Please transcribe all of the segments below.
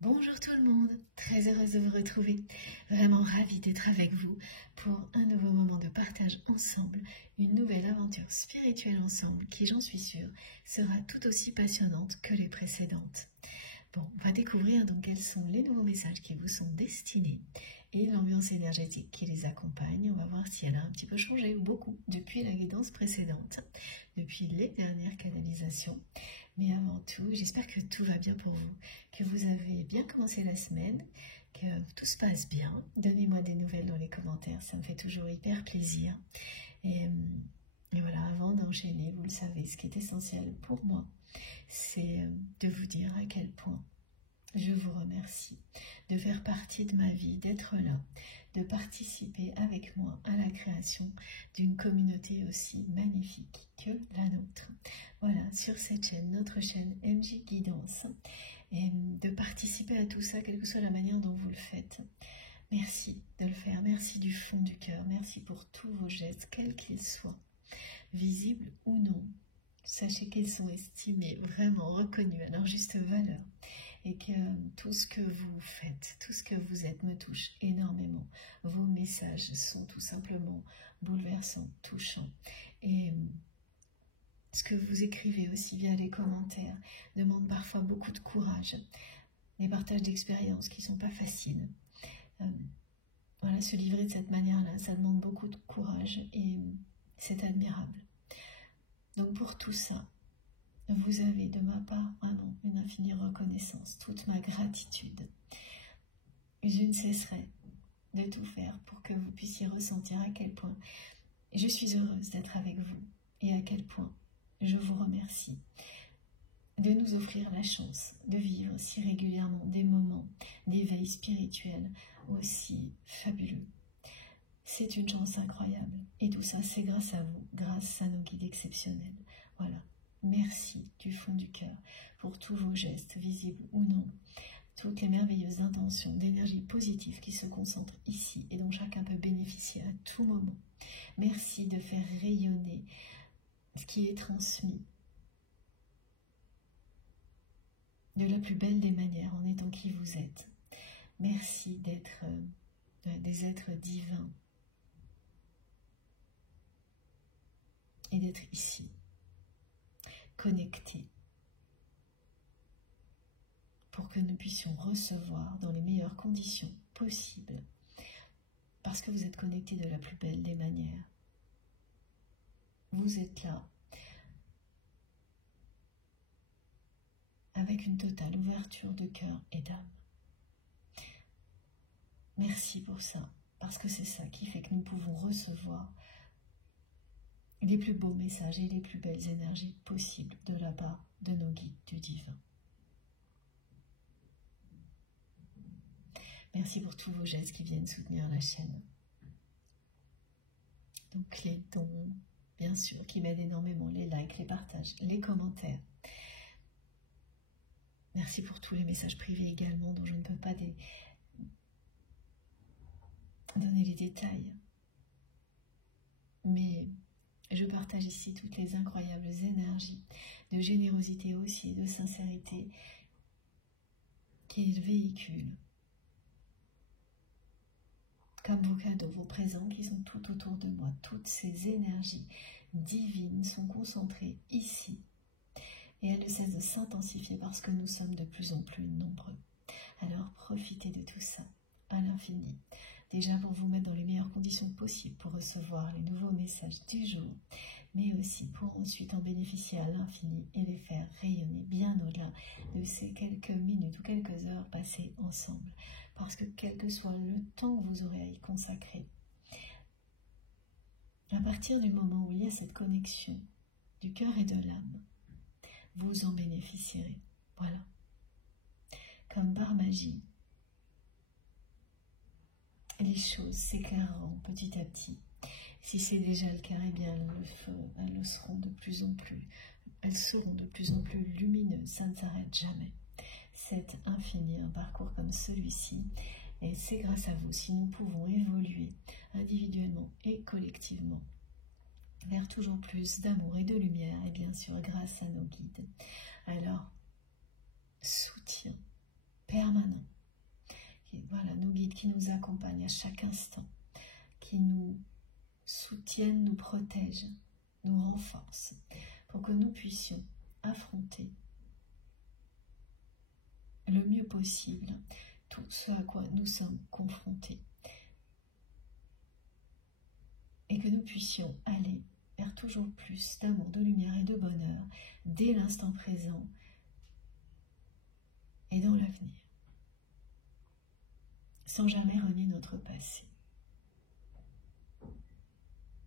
Bonjour tout le monde, très heureuse de vous retrouver, vraiment ravie d'être avec vous pour un nouveau moment de partage ensemble, une nouvelle aventure spirituelle ensemble qui, j'en suis sûre, sera tout aussi passionnante que les précédentes. Bon, on va découvrir donc quels sont les nouveaux messages qui vous sont destinés et l'ambiance énergétique qui les accompagne. On va voir si elle a un petit peu changé, beaucoup, depuis la guidance précédente, depuis les dernières canalisations. Mais avant tout, j'espère que tout va bien pour vous, que vous avez bien commencé la semaine, que tout se passe bien. Donnez-moi des nouvelles dans les commentaires, ça me fait toujours hyper plaisir. Et voilà, avant d'enchaîner, vous le savez, ce qui est essentiel pour moi, c'est de vous dire à quel point je vous remercie de faire partie de ma vie, d'être là, de participer avec moi à la création d'une communauté aussi magnifique que la nôtre. Voilà, sur cette chaîne, notre chaîne MJ Guidance, et de participer à tout ça, quelle que soit la manière dont vous le faites. Merci de le faire, merci du fond du cœur, merci pour tous vos gestes, quels qu'ils soient, visibles ou non. Sachez qu'ils sont estimés, vraiment reconnus à leur juste valeur et que tout ce que vous faites, tout ce que vous êtes me touche énormément. Vos messages sont tout simplement bouleversants, touchants et ce que vous écrivez aussi via les commentaires demande parfois beaucoup de courage, des partages d'expériences qui ne sont pas faciles. Voilà, se livrer de cette manière-là, ça demande beaucoup de courage et c'est admirable. Donc pour tout ça, vous avez de ma part vraiment une infinie reconnaissance, toute ma gratitude. Je ne cesserai de tout faire pour que vous puissiez ressentir à quel point je suis heureuse d'être avec vous et à quel point je vous remercie de nous offrir la chance de vivre si régulièrement des moments d'éveil spirituel aussi fabuleux. C'est une chance incroyable et tout ça c'est grâce à vous, grâce à nos guides exceptionnels. Voilà. Merci du fond du cœur pour tous vos gestes, visibles ou non, toutes les merveilleuses intentions d'énergie positive qui se concentrent ici et dont chacun peut bénéficier à tout moment. Merci de faire rayonner ce qui est transmis de la plus belle des manières en étant qui vous êtes. Merci d'être des êtres divins et d'être ici. Connectés pour que nous puissions recevoir dans les meilleures conditions possibles parce que vous êtes connectés de la plus belle des manières. Vous êtes là avec une totale ouverture de cœur et d'âme. Merci pour ça, parce que c'est ça qui fait que nous pouvons recevoir les plus beaux messages et les plus belles énergies possibles de la part de nos guides du divin. Merci pour tous vos gestes qui viennent soutenir la chaîne. Donc les dons, bien sûr, qui m'aident énormément, les likes, les partages, les commentaires. Merci pour tous les messages privés également, dont je ne peux pas donner les détails. Mais je partage ici toutes les incroyables énergies de générosité aussi et de sincérité qu'ils véhiculent. Comme vos cadeaux, vos présents qui sont tout autour de moi. Toutes ces énergies divines sont concentrées ici. Et elles ne cessent de s'intensifier parce que nous sommes de plus en plus nombreux. Alors profitez de tout ça à l'infini. Déjà pour vous mettre dans les meilleures conditions possibles pour recevoir les nouveaux messages du jour, mais aussi pour ensuite en bénéficier à l'infini et les faire rayonner bien au-delà de ces quelques minutes ou quelques heures passées ensemble. Parce que quel que soit le temps que vous aurez à y consacrer, à partir du moment où il y a cette connexion du cœur et de l'âme, vous en bénéficierez. Voilà. Comme par magie, les choses s'éclaireront petit à petit. Si c'est déjà le cas, eh bien elles seront de plus en plus lumineuses. Ça ne s'arrête jamais. C'est infini, un parcours comme celui-ci. Et c'est grâce à vous si nous pouvons évoluer individuellement et collectivement vers toujours plus d'amour et de lumière, et bien sûr grâce à nos guides. Alors, soutien permanent. Voilà, nos guides qui nous accompagnent à chaque instant, qui nous soutiennent, nous protègent, nous renforcent, pour que nous puissions affronter le mieux possible tout ce à quoi nous sommes confrontés. Et que nous puissions aller vers toujours plus d'amour, de lumière et de bonheur dès l'instant présent et dans l'avenir, sans jamais renier notre passé.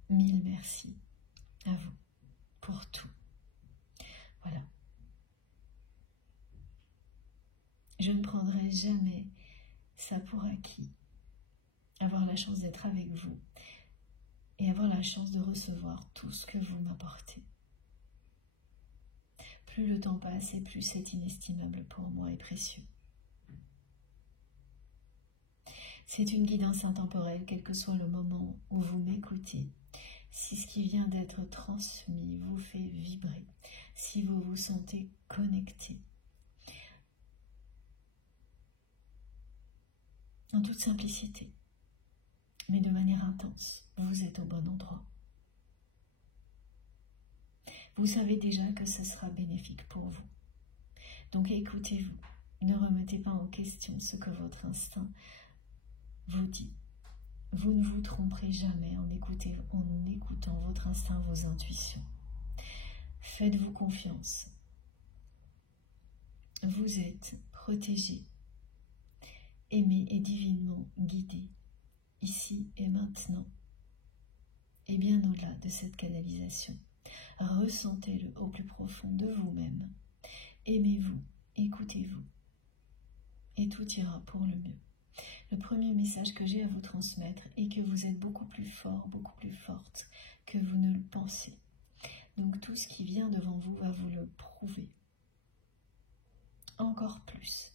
Mille merci à vous pour tout. Voilà. Je ne prendrai jamais ça pour acquis, avoir la chance d'être avec vous et avoir la chance de recevoir tout ce que vous m'apportez. Plus le temps passe et plus c'est inestimable pour moi et précieux. C'est une guidance intemporelle, quel que soit le moment où vous m'écoutez. Si ce qui vient d'être transmis vous fait vibrer, si vous vous sentez connecté, en toute simplicité, mais de manière intense, vous êtes au bon endroit. Vous savez déjà que ce sera bénéfique pour vous. Donc écoutez-vous, ne remettez pas en question ce que votre instinct vous dit. Vous ne vous tromperez jamais en écoutant votre instinct, vos intuitions. Faites-vous confiance. Vous êtes protégé, aimé et divinement guidé, ici et maintenant, et bien au-delà de cette canalisation. Ressentez-le au plus profond de vous-même. Aimez-vous, écoutez-vous, et tout ira pour le mieux. Le premier message que j'ai à vous transmettre est que vous êtes beaucoup plus fort, beaucoup plus forte que vous ne le pensez. Donc tout ce qui vient devant vous va vous le prouver. Encore plus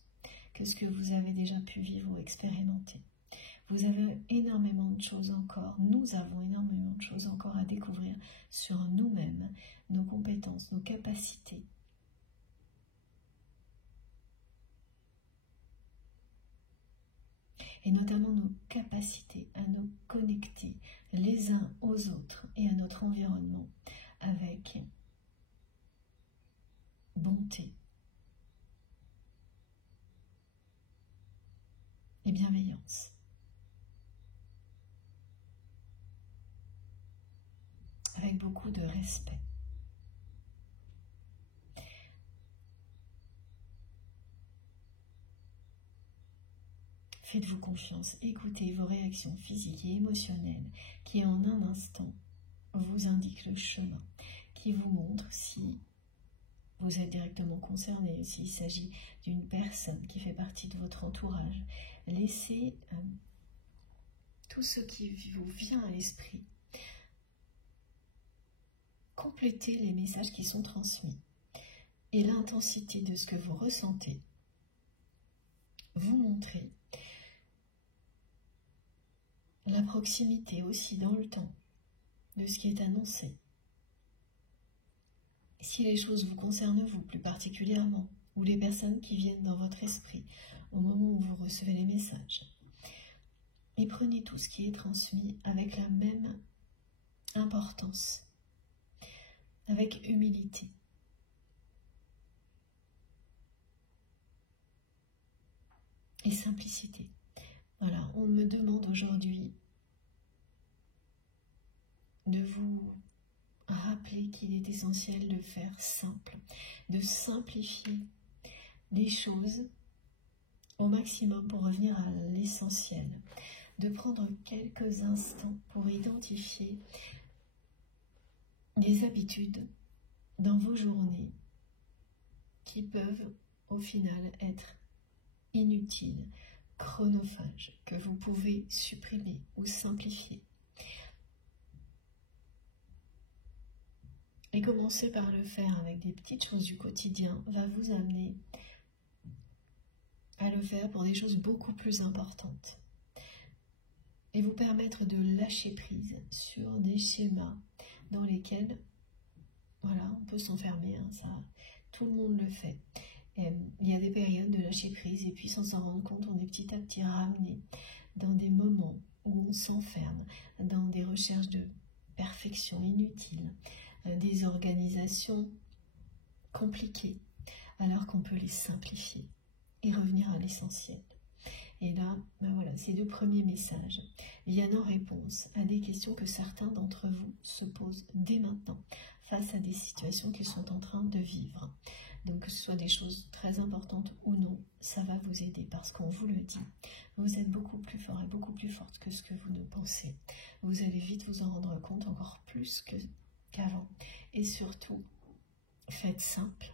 que ce que vous avez déjà pu vivre ou expérimenter. Vous avez énormément de choses encore, nous avons énormément de choses encore à découvrir sur nous-mêmes, nos compétences, nos capacités. Et notamment nos capacités à nous connecter les uns aux autres et à notre environnement avec bonté et bienveillance. Avec beaucoup de respect. Faites-vous confiance, écoutez vos réactions physiques et émotionnelles qui en un instant vous indiquent le chemin, qui vous montre si vous êtes directement concerné, s'il s'agit d'une personne qui fait partie de votre entourage. Laissez tout ce qui vous vient à l'esprit compléter les messages qui sont transmis. Et l'intensité de ce que vous ressentez vous montrer la proximité aussi dans le temps de ce qui est annoncé. Si les choses vous concernent vous plus particulièrement, ou les personnes qui viennent dans votre esprit au moment où vous recevez les messages, et prenez tout ce qui est transmis avec la même importance, avec humilité. Et simplicité. Voilà, on me demande aujourd'hui de vous rappeler qu'il est essentiel de faire simple, de simplifier les choses au maximum pour revenir à l'essentiel, de prendre quelques instants pour identifier des habitudes dans vos journées qui peuvent au final être inutiles, chronophages, que vous pouvez supprimer ou simplifier. Et commencer par le faire avec des petites choses du quotidien va vous amener à le faire pour des choses beaucoup plus importantes et vous permettre de lâcher prise sur des schémas dans lesquels, voilà, on peut s'enfermer, hein, ça, tout le monde le fait. Il y a des périodes de lâcher prise et puis sans s'en rendre compte, on est petit à petit ramené dans des moments où on s'enferme, dans des recherches de perfection inutile, des organisations compliquées, alors qu'on peut les simplifier et revenir à l'essentiel. Et là, ben voilà, ces 2 premiers messages viennent en réponse à des questions que certains d'entre vous se posent dès maintenant, face à des situations qu'ils sont en train de vivre. Donc que ce soit des choses très importantes ou non, ça va vous aider parce qu'on vous le dit. Vous êtes beaucoup plus fort et beaucoup plus forte que ce que vous ne pensez. Vous allez vite vous en rendre compte encore plus qu'avant. Et surtout, faites simple.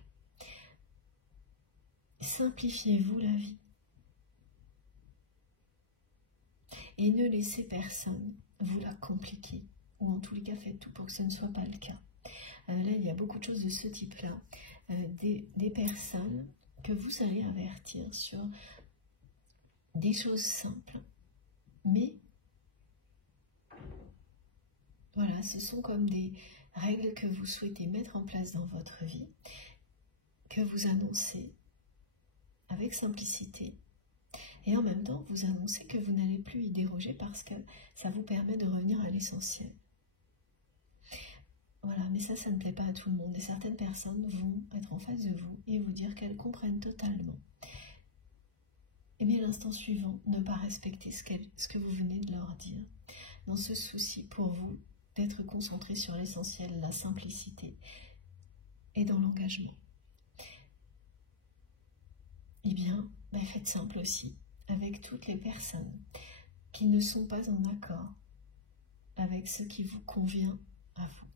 Simplifiez-vous la vie. Et ne laissez personne vous la compliquer. Ou en tous les cas, faites tout pour que ce ne soit pas le cas. Là, il y a beaucoup de choses de ce type-là. Des personnes que vous allez avertir sur des choses simples. Mais, voilà, ce sont comme des règles que vous souhaitez mettre en place dans votre vie, que vous annoncez avec simplicité. Et en même temps, vous annoncez que vous n'allez plus y déroger parce que ça vous permet de revenir à l'essentiel. Voilà, mais ça ne plaît pas à tout le monde. Et certaines personnes vont être en face de vous et vous dire qu'elles comprennent totalement. Et bien l'instant suivant, ne pas respecter ce que vous venez de leur dire. Dans ce souci pour vous d'être concentré sur l'essentiel, la simplicité et dans l'engagement. Eh bien, faites simple aussi avec toutes les personnes qui ne sont pas en accord avec ce qui vous convient à vous.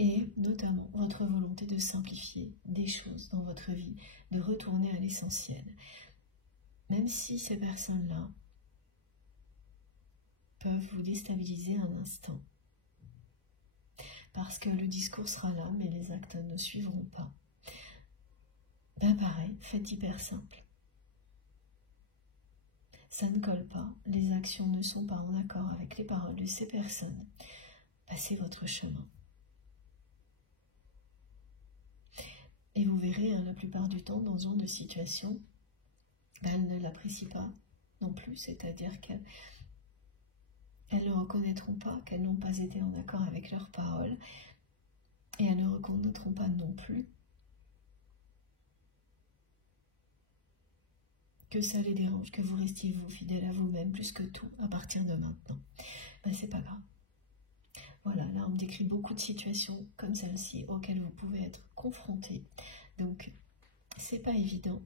Et notamment votre volonté de simplifier des choses dans votre vie, de retourner à l'essentiel. Même si ces personnes-là peuvent vous déstabiliser un instant. Parce que le discours sera là, mais les actes ne suivront pas. Pareil, faites hyper simple. Ça ne colle pas, les actions ne sont pas en accord avec les paroles de ces personnes. Passez votre chemin. Et vous verrez, la plupart du temps, dans ce genre de situation, elles ne l'apprécient pas non plus, c'est-à-dire qu'elles ne reconnaîtront pas qu'elles n'ont pas été en accord avec leurs paroles, et elles ne reconnaîtront pas non plus que ça les dérange, que vous restiez vous fidèle à vous-même plus que tout à partir de maintenant. C'est pas grave. Voilà, là on me décrit beaucoup de situations comme celle-ci auxquelles vous pouvez être confrontés. Donc, c'est pas évident,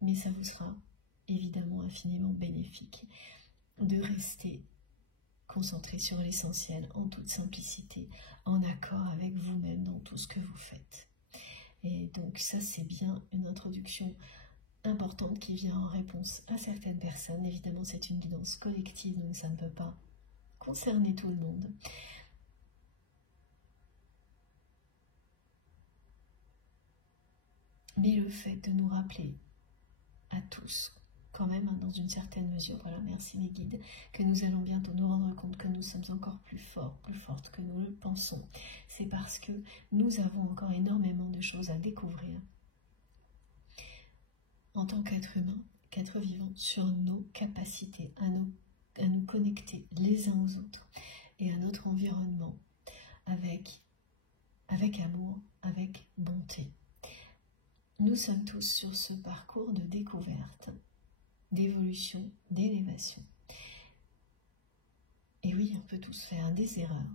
mais ça vous sera évidemment infiniment bénéfique de rester concentré sur l'essentiel en toute simplicité, en accord avec vous-même dans tout ce que vous faites. Et donc ça, c'est bien une introduction importante qui vient en réponse à certaines personnes. Évidemment, c'est une guidance collective, donc ça ne peut pas concerner tout le monde. Mais le fait de nous rappeler à tous, quand même, dans une certaine mesure, voilà, merci mes guides, que nous allons bientôt nous rendre compte que nous sommes encore plus forts, plus fortes que nous le pensons. C'est parce que nous avons encore énormément de choses à découvrir en tant qu'être humain, qu'être vivant, sur nos capacités, à nous connecter les uns aux autres et à notre environnement avec amour, avec bonté. Nous sommes tous sur ce parcours de découverte, d'évolution, d'élévation. Et oui, on peut tous faire des erreurs.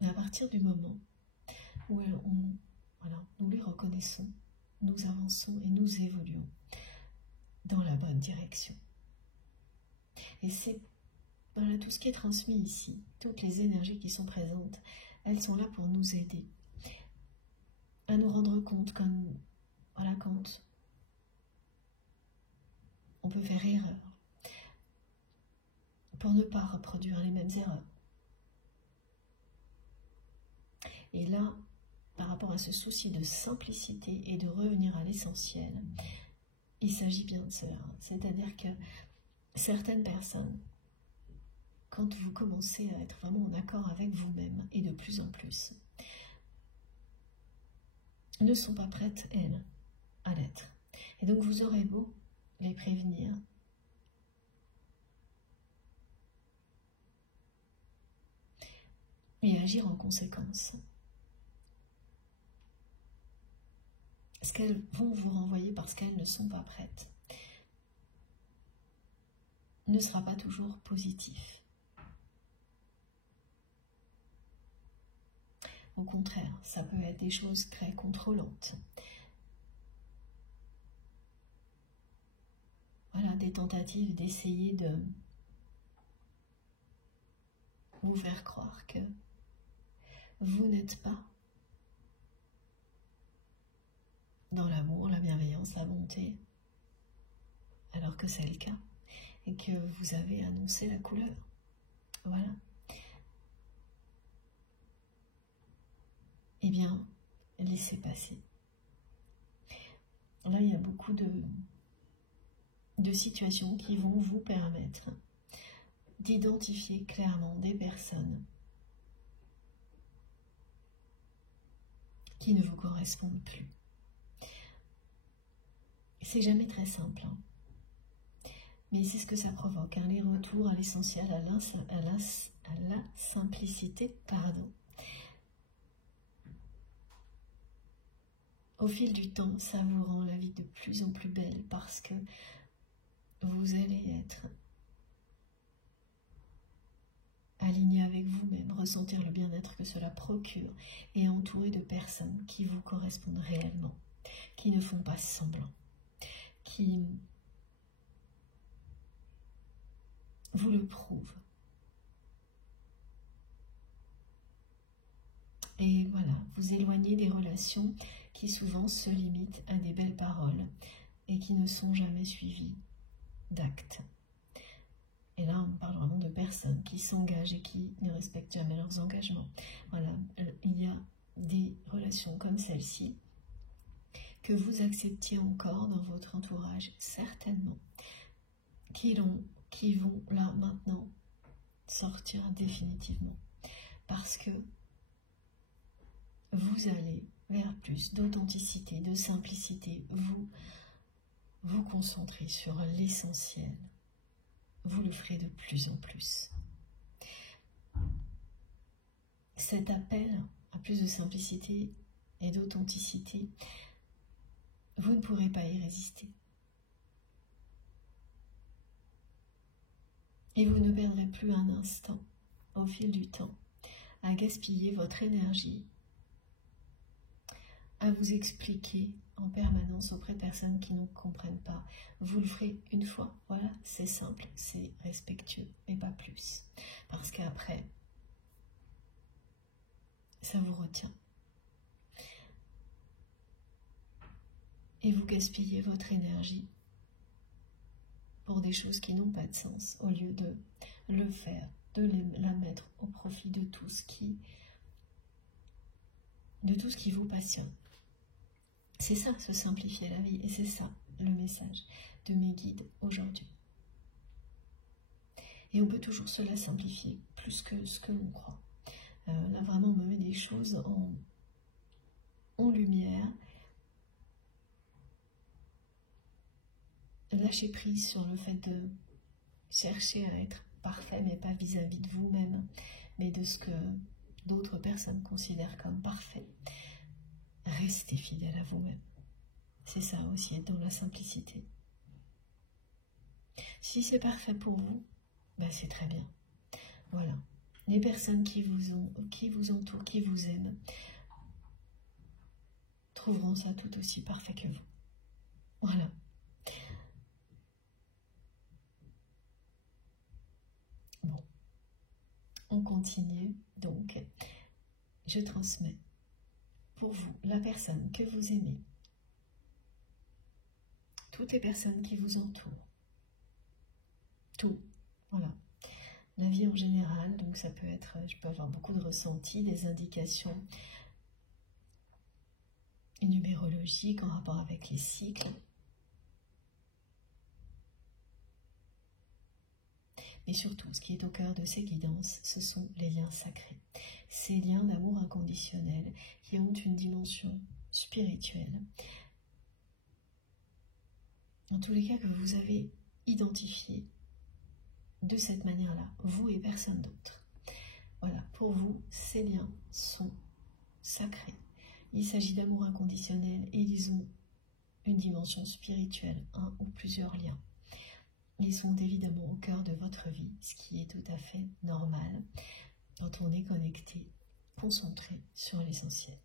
Mais à partir du moment où nous les reconnaissons, nous avançons et nous évoluons dans la bonne direction. Et c'est tout ce qui est transmis ici, toutes les énergies qui sont présentes, elles sont là pour nous aider à nous rendre compte quand on peut faire erreur, pour ne pas reproduire les mêmes erreurs. Et là, par rapport à ce souci de simplicité et de revenir à l'essentiel, il s'agit bien de cela. C'est-à-dire que certaines personnes, quand vous commencez à être vraiment en accord avec vous-même, et de plus en plus, ne sont pas prêtes, elles, à l'être. Et donc vous aurez beau les prévenir, et agir en conséquence. Ce qu'elles vont vous renvoyer parce qu'elles ne sont pas prêtes ne sera pas toujours positif. Au contraire, ça peut être des choses très contrôlantes. Voilà, des tentatives d'essayer de vous faire croire que vous n'êtes pas dans l'amour, la bienveillance, la bonté, alors que c'est le cas, et que vous avez annoncé la couleur. Voilà. Eh bien, laissez passer. Là, il y a beaucoup de situations qui vont vous permettre d'identifier clairement des personnes qui ne vous correspondent plus. C'est jamais très simple, hein. Mais c'est ce que ça provoque, hein, les retours à l'essentiel, à la simplicité, pardon. Au fil du temps, ça vous rend la vie de plus en plus belle parce que vous allez être aligné avec vous-même, ressentir le bien-être que cela procure et entouré de personnes qui vous correspondent réellement, qui ne font pas semblant, qui vous le prouvent. Et voilà, vous éloignez des relations qui souvent se limitent à des belles paroles et qui ne sont jamais suivies d'actes. Et là, on parle vraiment de personnes qui s'engagent et qui ne respectent jamais leurs engagements. Voilà, il y a des relations comme celle-ci que vous acceptiez encore dans votre entourage, certainement, qui vont là maintenant sortir définitivement. Parce que vous allez vers plus d'authenticité, de simplicité, vous concentrez sur l'essentiel. Vous le ferez de plus en plus. Cet appel à plus de simplicité et d'authenticité, vous ne pourrez pas y résister. Et vous ne perdrez plus un instant au fil du temps à gaspiller votre énergie, à vous expliquer en permanence auprès de personnes qui ne comprennent pas. Vous le ferez une fois, voilà, c'est simple, c'est respectueux, mais pas plus. Parce qu'après, ça vous retient. Et vous gaspillez votre énergie pour des choses qui n'ont pas de sens, au lieu de le faire, de la mettre au profit de tout ce qui vous passionne. C'est ça, se simplifier la vie, et c'est ça le message de mes guides aujourd'hui. Et on peut toujours se la simplifier plus que ce que l'on croit. Là vraiment on me met des choses en lumière. Lâchez prise sur le fait de chercher à être parfait, mais pas vis-à-vis de vous-même, mais de ce que d'autres personnes considèrent comme parfait. Restez fidèle à vous-même. C'est ça aussi, être dans la simplicité. Si c'est parfait pour vous, ben c'est très bien. Voilà. Les personnes qui vous entourent, qui vous aiment, trouveront ça tout aussi parfait que vous. Voilà. Bon. On continue, donc. Je transmets pour vous, la personne que vous aimez, toutes les personnes qui vous entourent, tout, voilà. La vie en général, donc ça peut être, je peux avoir beaucoup de ressentis, des indications numérologiques en rapport avec les cycles. Mais surtout, ce qui est au cœur de ces guidances, ce sont les liens sacrés. Ces liens d'amour inconditionnel qui ont une dimension spirituelle. En tous les cas que vous avez identifié de cette manière-là, vous et personne d'autre. Voilà, pour vous, ces liens sont sacrés. Il s'agit d'amour inconditionnel et ils ont une dimension spirituelle, un ou plusieurs liens. Ils sont évidemment au cœur de votre vie, ce qui est tout à fait normal quand on est connecté, concentré sur l'essentiel.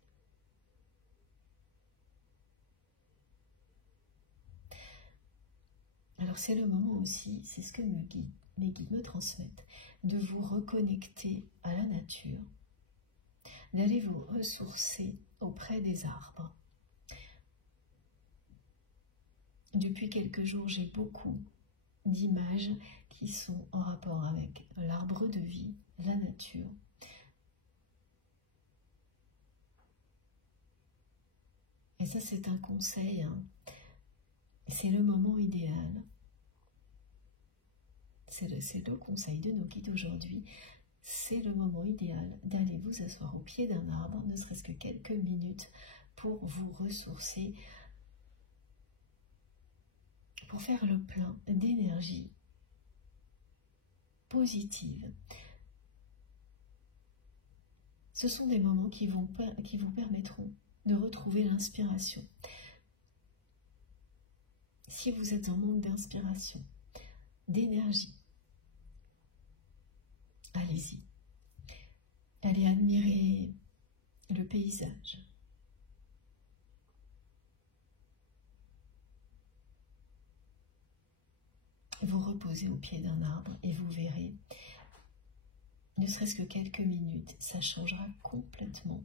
Alors c'est le moment aussi, c'est ce que mes guides me transmettent, de vous reconnecter à la nature, d'aller vous ressourcer auprès des arbres. Depuis quelques jours, j'ai beaucoup d'images qui sont en rapport avec l'arbre de vie, la nature. Et ça, c'est un conseil, hein. C'est le moment idéal. C'est le conseil de nos guides aujourd'hui. C'est le moment idéal d'aller vous asseoir au pied d'un arbre, ne serait-ce que quelques minutes, pour vous ressourcer, pour faire le plein d'énergie positive. Ce sont des moments qui vous permettront de retrouver l'inspiration. Si vous êtes en manque d'inspiration, d'énergie, allez-y. Allez admirer le paysage. Vous reposez au pied d'un arbre et vous verrez, ne serait-ce que quelques minutes, ça changera complètement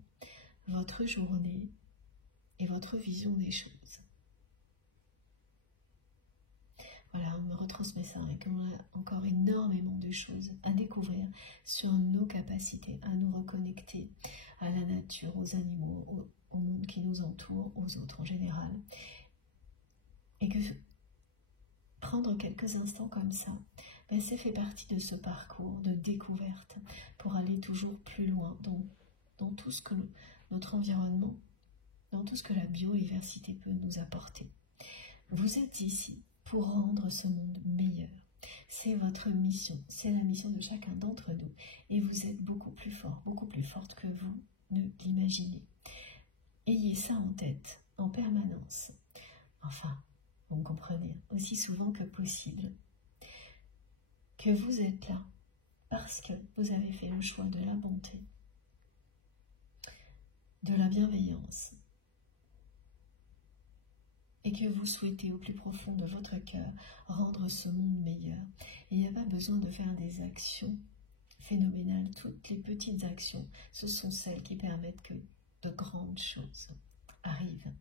votre journée et votre vision des choses. Voilà, on me retransmet ça et qu'on a encore énormément de choses à découvrir sur nos capacités à nous reconnecter à la nature, aux animaux, au monde qui nous entoure, aux autres en général. Et que prendre quelques instants comme ça, ben ça fait partie de ce parcours de découverte pour aller toujours plus loin dans tout ce que notre environnement, dans tout ce que la biodiversité peut nous apporter. Vous êtes ici pour rendre ce monde meilleur. C'est votre mission, c'est la mission de chacun d'entre nous. Et vous êtes beaucoup plus fort, beaucoup plus forte que vous ne l'imaginez. Ayez ça en tête, en permanence. Enfin, vous me comprenez, aussi souvent que possible. Que vous êtes là parce que vous avez fait le choix de la bonté, de la bienveillance, et que vous souhaitez au plus profond de votre cœur rendre ce monde meilleur. Et il n'y a pas besoin de faire des actions phénoménales. Toutes les petites actions, ce sont celles qui permettent que de grandes choses arrivent.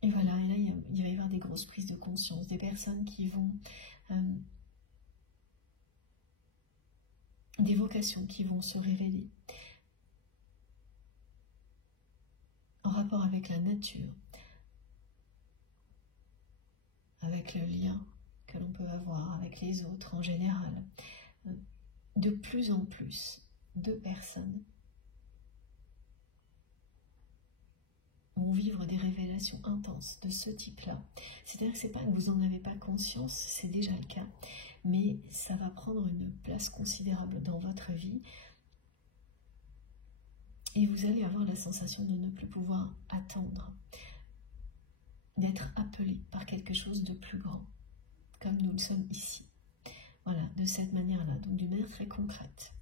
Et voilà, et là il va y avoir des grosses prises de conscience, des personnes qui vont... des vocations qui vont se révéler en rapport avec la nature, avec le lien que l'on peut avoir avec les autres en général. De plus en plus de personnes vont vivre des révélations intenses de ce type-là. C'est-à-dire que c'est pas que vous n'en avez pas conscience, c'est déjà le cas, mais ça va prendre une place considérable dans votre vie. Et vous allez avoir la sensation de ne plus pouvoir attendre, d'être appelé par quelque chose de plus grand, comme nous le sommes ici. Voilà, de cette manière-là, donc d'une manière très concrète.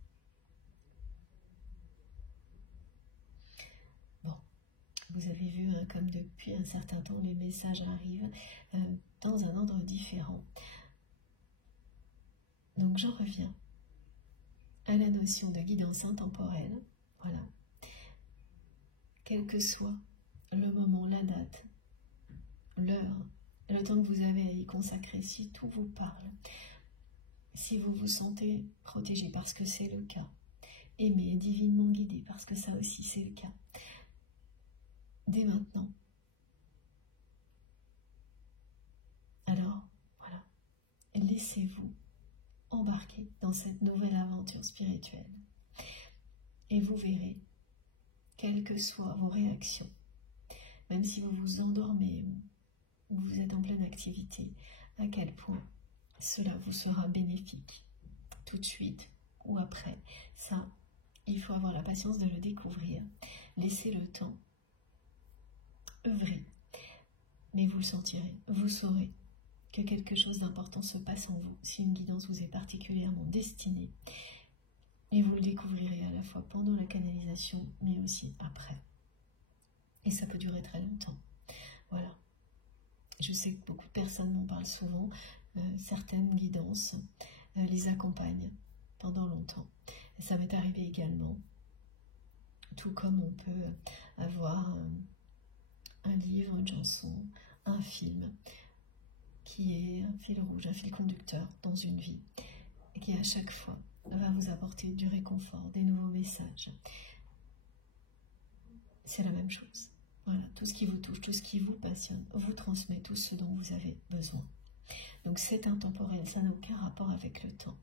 Bon, vous avez vu, hein, comme depuis un certain temps, les messages arrivent dans un ordre différent. Donc j'en reviens à la notion de guidance intemporelle, voilà. Quel que soit le moment, la date, l'heure, le temps que vous avez à y consacrer, si tout vous parle, si vous vous sentez protégé parce que c'est le cas, aimé et divinement guidé parce que ça aussi c'est le cas, dès maintenant. Alors, voilà, laissez-vous embarquer dans cette nouvelle aventure spirituelle et vous verrez quelles que soient vos réactions, même si vous vous endormez ou vous êtes en pleine activité, à quel point cela vous sera bénéfique, tout de suite ou après. Ça, il faut avoir la patience de le découvrir, laissez le temps œuvrer, mais vous le sentirez, vous saurez que quelque chose d'important se passe en vous, si une guidance vous est particulièrement destinée, et vous le découvrirez à la fois pendant la canalisation, mais aussi après. Et ça peut durer très longtemps. Voilà. Je sais que beaucoup de personnes m'en parlent souvent, certaines guidances les accompagnent pendant longtemps. Et ça m'est arrivé également, tout comme on peut avoir un livre, une chanson, un film, qui est un fil rouge, un fil conducteur dans une vie, et qui à chaque fois va vous apporter du réconfort, des nouveaux messages. C'est la même chose. Voilà, tout ce qui vous touche, tout ce qui vous passionne, vous transmet tout ce dont vous avez besoin. Donc c'est intemporel, ça n'a aucun rapport avec le temps.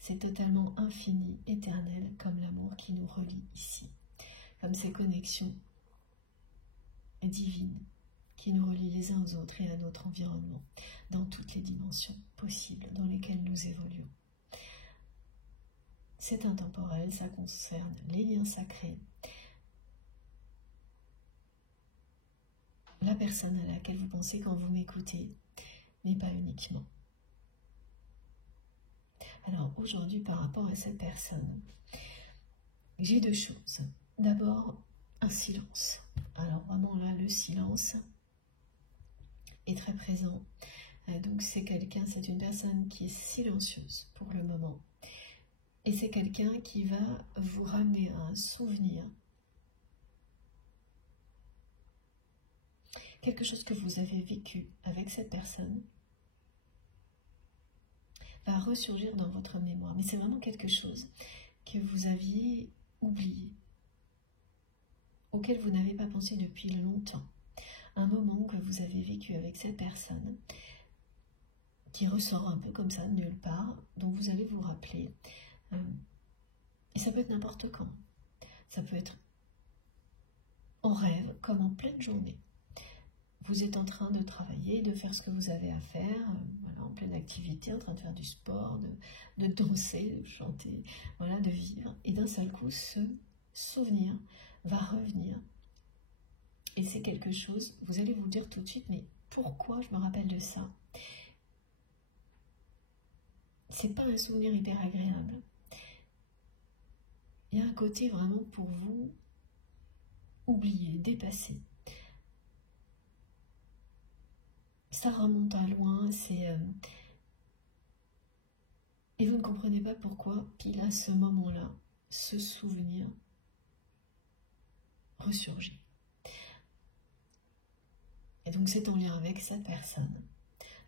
C'est totalement infini, éternel, comme l'amour qui nous relie ici. Comme ces connexions divines qui nous relient les uns aux autres et à notre environnement, dans toutes les dimensions possibles dans lesquelles nous évoluons. C'est intemporel, ça concerne les liens sacrés, la personne à laquelle vous pensez quand vous m'écoutez, mais pas uniquement. Alors aujourd'hui, par rapport à cette personne, j'ai deux choses. D'abord, un silence. Alors vraiment là, le silence est très présent. Donc c'est une personne qui est silencieuse pour le moment. Et c'est quelqu'un qui va vous ramener à un souvenir. Quelque chose que vous avez vécu avec cette personne va ressurgir dans votre mémoire. Mais c'est vraiment quelque chose que vous aviez oublié, auquel vous n'avez pas pensé depuis longtemps. Un moment que vous avez vécu avec cette personne qui ressort un peu comme ça, de nulle part, dont vous allez vous rappeler. Et ça peut être n'importe quand. Ça peut être en rêve, comme en pleine journée. Vous êtes en train de travailler, de faire ce que vous avez à faire, voilà, en pleine activité, en train de faire du sport, de danser, de chanter, voilà, de vivre. Et d'un seul coup, ce souvenir va revenir. Et c'est quelque chose, vous allez vous dire tout de suite, mais pourquoi je me rappelle de ça? C'est pas un souvenir hyper agréable. Il y a un côté vraiment pour vous oublié, dépassé. Ça remonte à loin, et vous ne comprenez pas pourquoi, pile à ce moment-là, ce souvenir ressurgit. Et donc c'est en lien avec cette personne,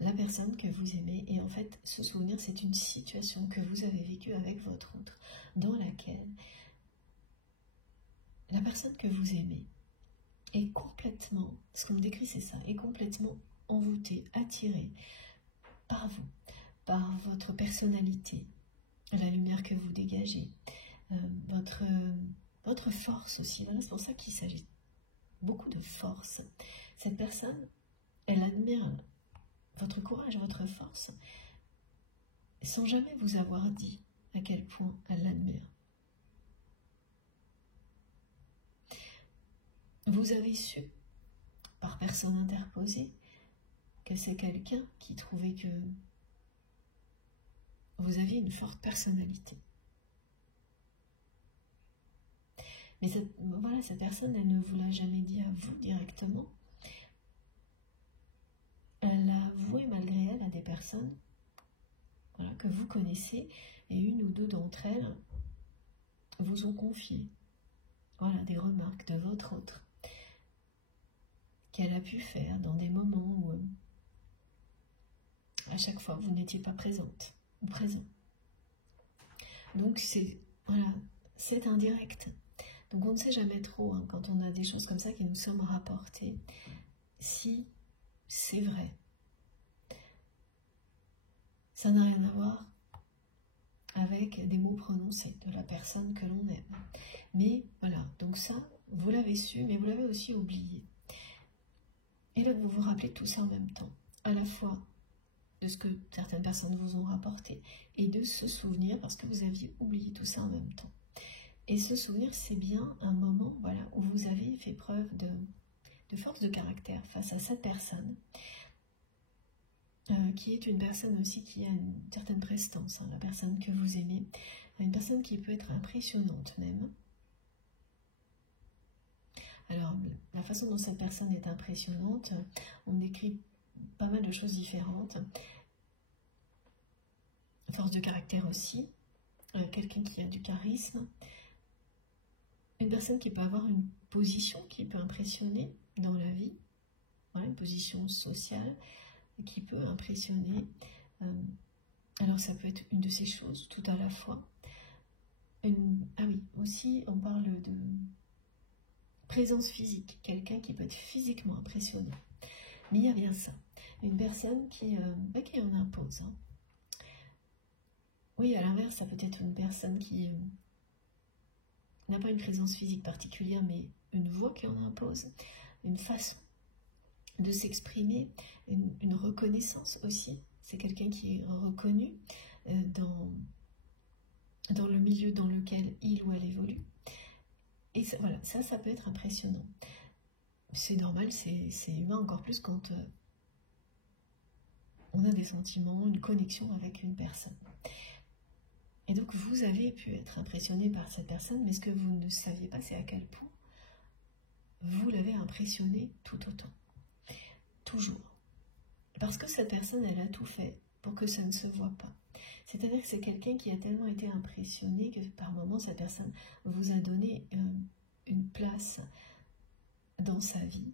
la personne que vous aimez, et en fait ce souvenir c'est une situation que vous avez vécue avec votre autre, dans laquelle la personne que vous aimez est complètement, ce qu'on me décrit c'est ça, est complètement envoûtée, attirée par vous, par votre personnalité, la lumière que vous dégagez, votre force aussi. Voilà, c'est pour ça qu'il s'agit beaucoup de force. Cette personne, elle admire votre courage, votre force, sans jamais vous avoir dit à quel point elle l'admire. Vous avez su, par personne interposée, que c'est quelqu'un qui trouvait que vous aviez une forte personnalité. Mais cette personne, elle ne vous l'a jamais dit à vous directement. Elle l'a avoué malgré elle à des personnes, voilà, que vous connaissez, et une ou deux d'entre elles vous ont confié, voilà, des remarques de votre autre qu'elle a pu faire dans des moments où à chaque fois vous n'étiez pas présente ou présent. Donc c'est indirect. Donc on ne sait jamais trop, hein, quand on a des choses comme ça qui nous sont rapportées, si c'est vrai. Ça n'a rien à voir avec des mots prononcés de la personne que l'on aime. Mais voilà, donc ça, Vous l'avez su, mais vous l'avez aussi oublié. Et là, vous vous rappelez tout ça en même temps, à la fois de ce que certaines personnes vous ont rapporté et de se souvenir parce que vous aviez oublié tout ça en même temps. Et se souvenir, c'est bien un moment voilà, où vous avez fait preuve de force de caractère face à cette personne, qui est une personne aussi qui a une certaine prestance, hein, la personne que vous aimez, une personne qui peut être impressionnante même. Alors, la façon dont cette personne est impressionnante, on décrit pas mal de choses différentes. Force de caractère aussi, quelqu'un qui a du charisme, une personne qui peut avoir une position qui peut impressionner dans la vie, voilà, une position sociale qui peut impressionner. Alors ça peut être une de ces choses tout à la fois. Ah oui, aussi on parle de présence physique, quelqu'un qui peut être physiquement impressionnant. Mais il y a bien ça, une personne qui en impose. Hein. Oui, à l'inverse, ça peut être une personne qui n'a pas une présence physique particulière, mais une voix qui en impose, une façon de s'exprimer, une reconnaissance aussi. C'est quelqu'un qui est reconnu dans le milieu dans lequel il ou elle évolue. Et ça, voilà, ça peut être impressionnant. C'est normal, c'est humain, encore plus quand on a des sentiments, une connexion avec une personne. Et donc vous avez pu être impressionné par cette personne, mais ce que vous ne saviez pas, c'est à quel point vous l'avez impressionné tout autant. Toujours. Parce que cette personne, elle a tout fait pour que ça ne se voit pas. C'est-à-dire que c'est quelqu'un qui a tellement été impressionné que par moments, cette personne vous a donné une place dans sa vie,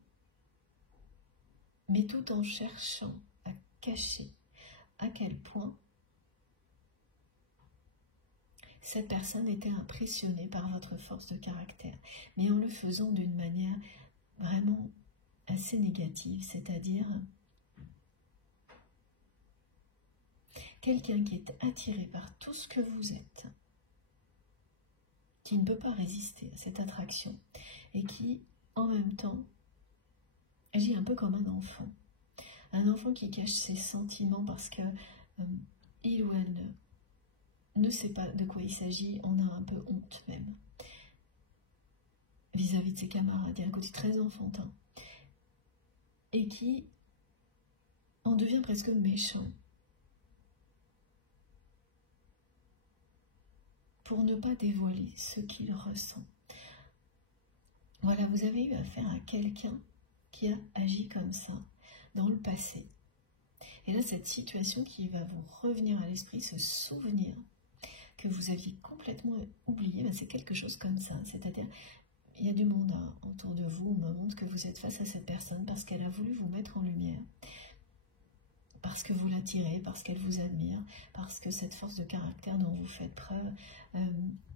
mais tout en cherchant à cacher à quel point cette personne était impressionnée par votre force de caractère, mais en le faisant d'une manière vraiment assez négative, c'est-à-dire quelqu'un qui est attiré par tout ce que vous êtes, qui ne peut pas résister à cette attraction et qui, en même temps, agit un peu comme un enfant qui cache ses sentiments parce que il ou elle ne sait pas de quoi il s'agit, on a un peu honte même vis-à-vis de ses camarades. Il y a un côté très enfantin et qui en devient presque méchant pour ne pas dévoiler ce qu'il ressent. Voilà, vous avez eu affaire à quelqu'un qui a agi comme ça dans le passé. Et là, cette situation qui va vous revenir à l'esprit, ce souvenir que vous aviez complètement oublié, ben c'est quelque chose comme ça. C'est-à-dire, il y a du monde autour de vous au moment que vous êtes face à cette personne parce qu'elle a voulu vous mettre en lumière, parce que vous l'attirez, parce qu'elle vous admire, parce que cette force de caractère dont vous faites preuve,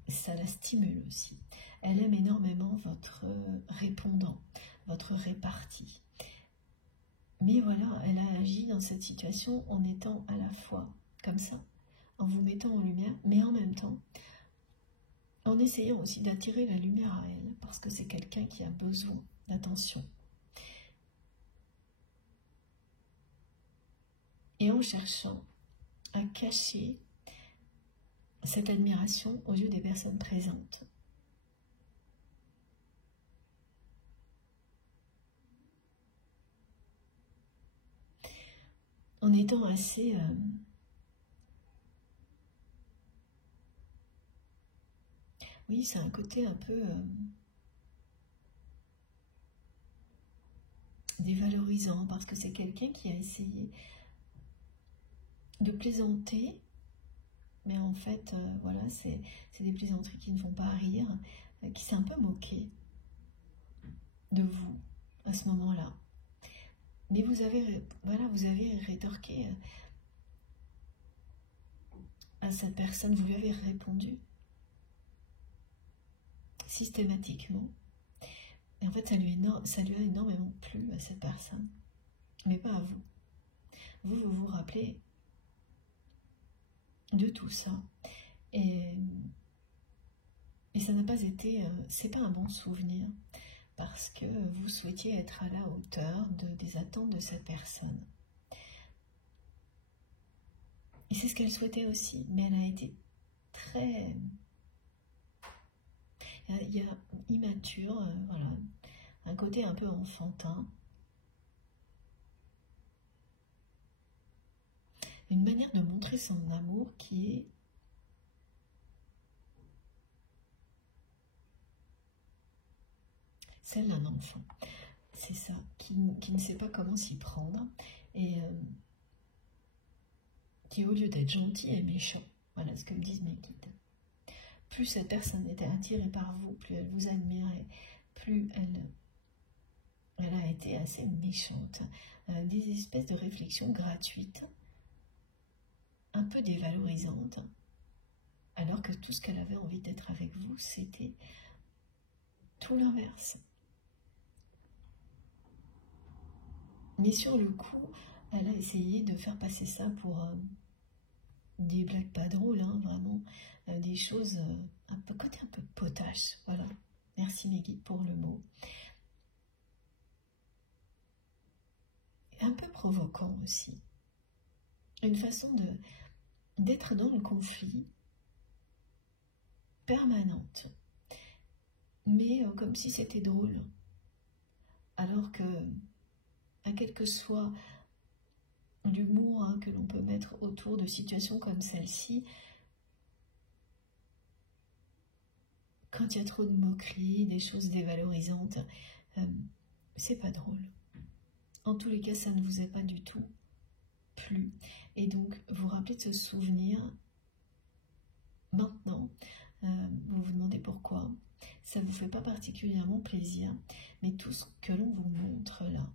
ça la stimule aussi. Elle aime énormément votre répondant, votre répartie. Mais voilà, elle a agi dans cette situation en étant à la fois comme ça, en vous mettant en lumière, mais en même temps, en essayant aussi d'attirer la lumière à elle, parce que c'est quelqu'un qui a besoin d'attention. Et en cherchant à cacher cette admiration aux yeux des personnes présentes. En étant assez oui, c'est un côté un peu dévalorisant, parce que c'est quelqu'un qui a essayé de plaisanter, mais en fait, voilà, c'est des plaisanteries qui ne font pas rire, qui s'est un peu moqué de vous à ce moment-là. Mais vous avez rétorqué à cette personne, vous lui avez répondu systématiquement. Et en fait, ça lui a énormément plu à cette personne, mais pas à vous. Vous vous rappelez de tout ça. Et Et ça n'a pas été, c'est pas un bon souvenir, parce que vous souhaitiez être à la hauteur des attentes de cette personne. Et c'est ce qu'elle souhaitait aussi, mais elle a été très... Il y a immature, voilà, un côté un peu enfantin. Une manière de montrer son amour qui est celle d'un enfant. C'est ça, qui ne sait pas comment s'y prendre et qui, au lieu d'être gentil, est méchant. Voilà ce que me disent mes guides. Plus cette personne était attirée par vous, plus elle vous admirait, plus elle a été assez méchante. Des espèces de réflexions gratuites, un peu dévalorisantes, alors que tout ce qu'elle avait envie d'être avec vous, c'était tout l'inverse. Mais sur le coup, elle a essayé de faire passer ça pour des blagues pas drôles, hein, vraiment, des choses un peu potache, voilà. Merci mes guides pour le mot. Un peu provoquant aussi. Une façon d'être dans le conflit permanente, mais comme si c'était drôle. Alors que, quel que soit l'humour que l'on peut mettre autour de situations comme celle-ci, quand il y a trop de moqueries, des choses dévalorisantes, c'est pas drôle. En tous les cas, ça ne vous est pas du tout plu. Et donc, vous rappelez de ce souvenir maintenant. Vous vous demandez pourquoi. Ça ne vous fait pas particulièrement plaisir, mais tout ce que l'on vous montre là,